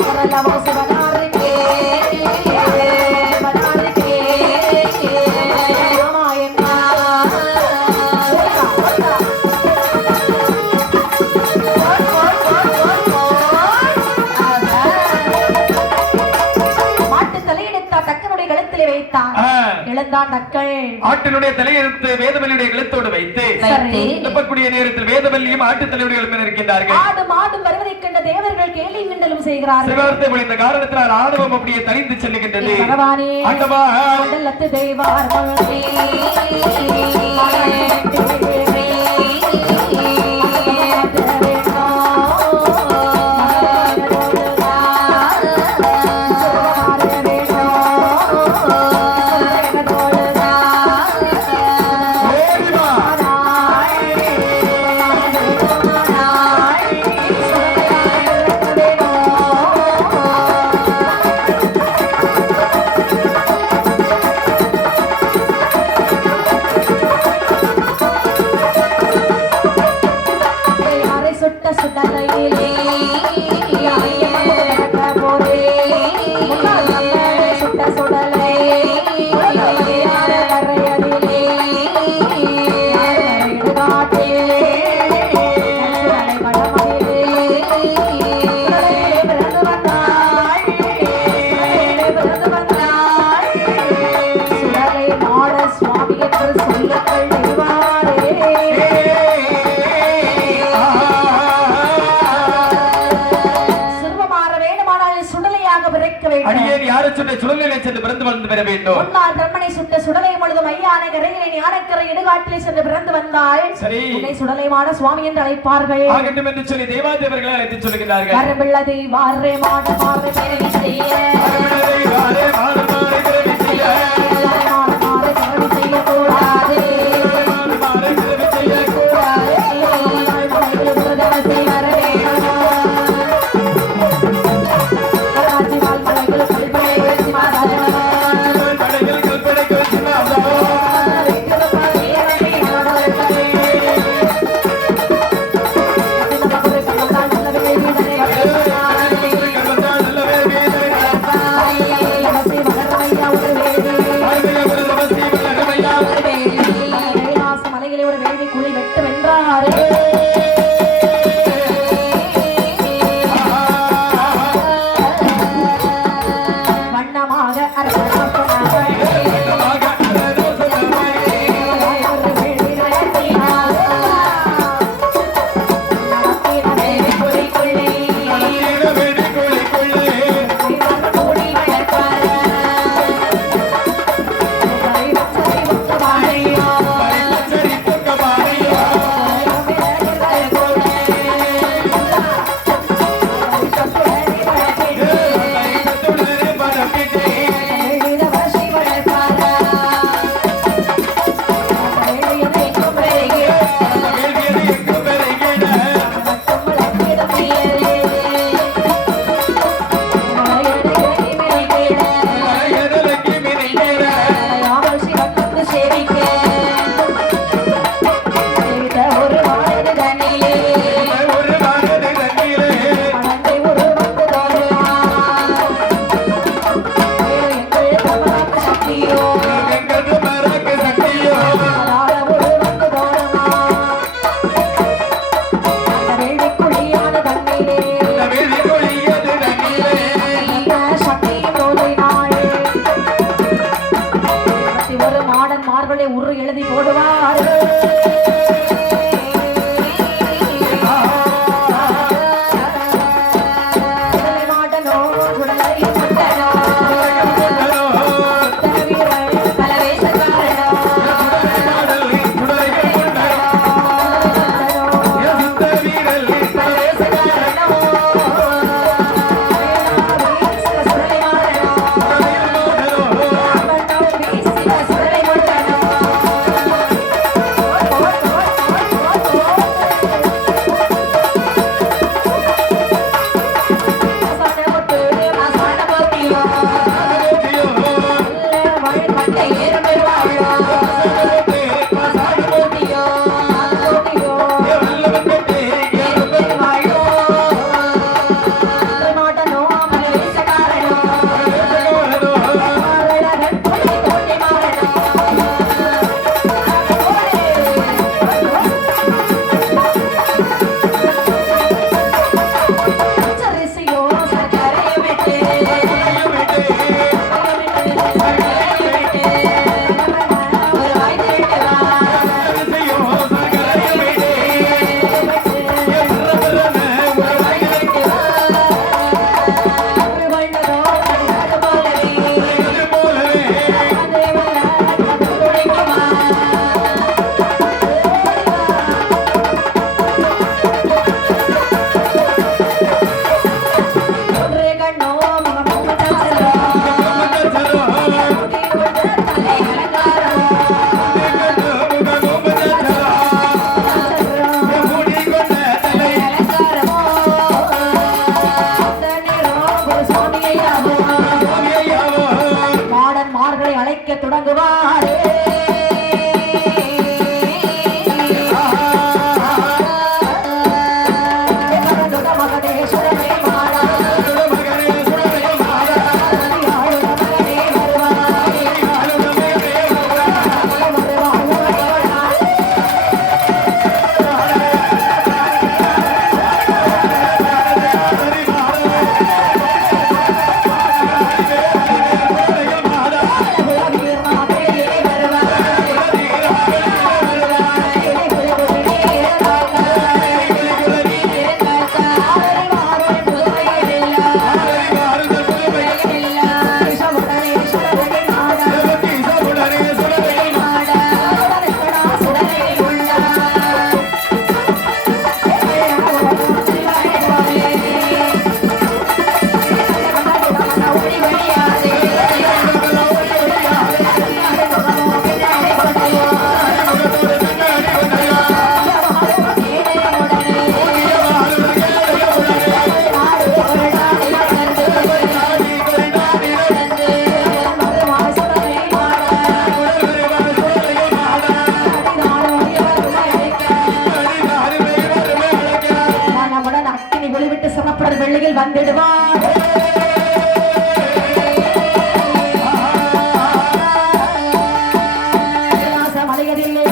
வரலவோ சிவனாருக்கே சிவனாருக்கே ராமாயணா மாட்டு தலையெடுத்தா தக்கனுடைய கழுத்திலே வைத்தான். இழந்தான் தக்கள் ஆட்டினுடைய தலையெடுத்து வேதவல்லியுடைய கழுத்தோடு வைத்து எழுப்பக்கூடிய நேரத்தில் வேதவல்லியும் ஆட்டு தலையுடைய எழுப்பினர் இருக்கின்றார்கள். ஆடு மாடும் வருவதைக் கண்ட தேவர்கள் கேலி கிண்டலும் செய்கிறார்கள். சிவார்த்தை பொழிந்த காரணத்தினால் ஆணவம் அப்படியே தனிந்து செல்லுகின்றது. பகவானே ஆண்டவா மண்டலத்து தெய்வார்கள் சுட்ட சுடலையிலே சுட்ட சுடலை கரையடிலே காட்டிலே கடமடிலே பிறந்து வந்தாய் சுடலை மாட சுவாமி என்று சொல்லுங்கள் நெய்வாரே. அடியேன் யாரை சுட்ட சுடலிலே சென்று பிறந்து வளர்ந்து பெற வேண்டும். முன்னாள் பிரம்மனை சுட்ட சுடலை முழுதும் ஐயான கரையிலே ஞானக்கரை இடுகாட்டிலே சென்று பிறந்து வந்தாள். சரி உன்னை சுடலைமான சுவாமி என்று அழைப்பார்கள். ஆகட்டும் என்று சொல்லி தேவாதேவர்களை அழைத்து சொல்கிறார்கள். வரம்பிள்ளதை வாரே மாட மாறு பிறவி செய்ய, வரம்பிள்ளதை வாரே மாடு மாடு பிறவி செய்ய, மாறு மாறு பிறவி செய்யக்கூடாது, மாடு மாடு பிறவி செய்யக்கூடாது. மலையில் புரதவ செய்வர வேணும், ராஜிவால் மலைகள் கல்பனை உயர்த்தி மாதாஜன படைகள் கல்பனை குறித்து வைத்திருப்பார் வீரனை நாடோர்களே. வெள்ளியில் வந்துடுவார். மலையதில்லை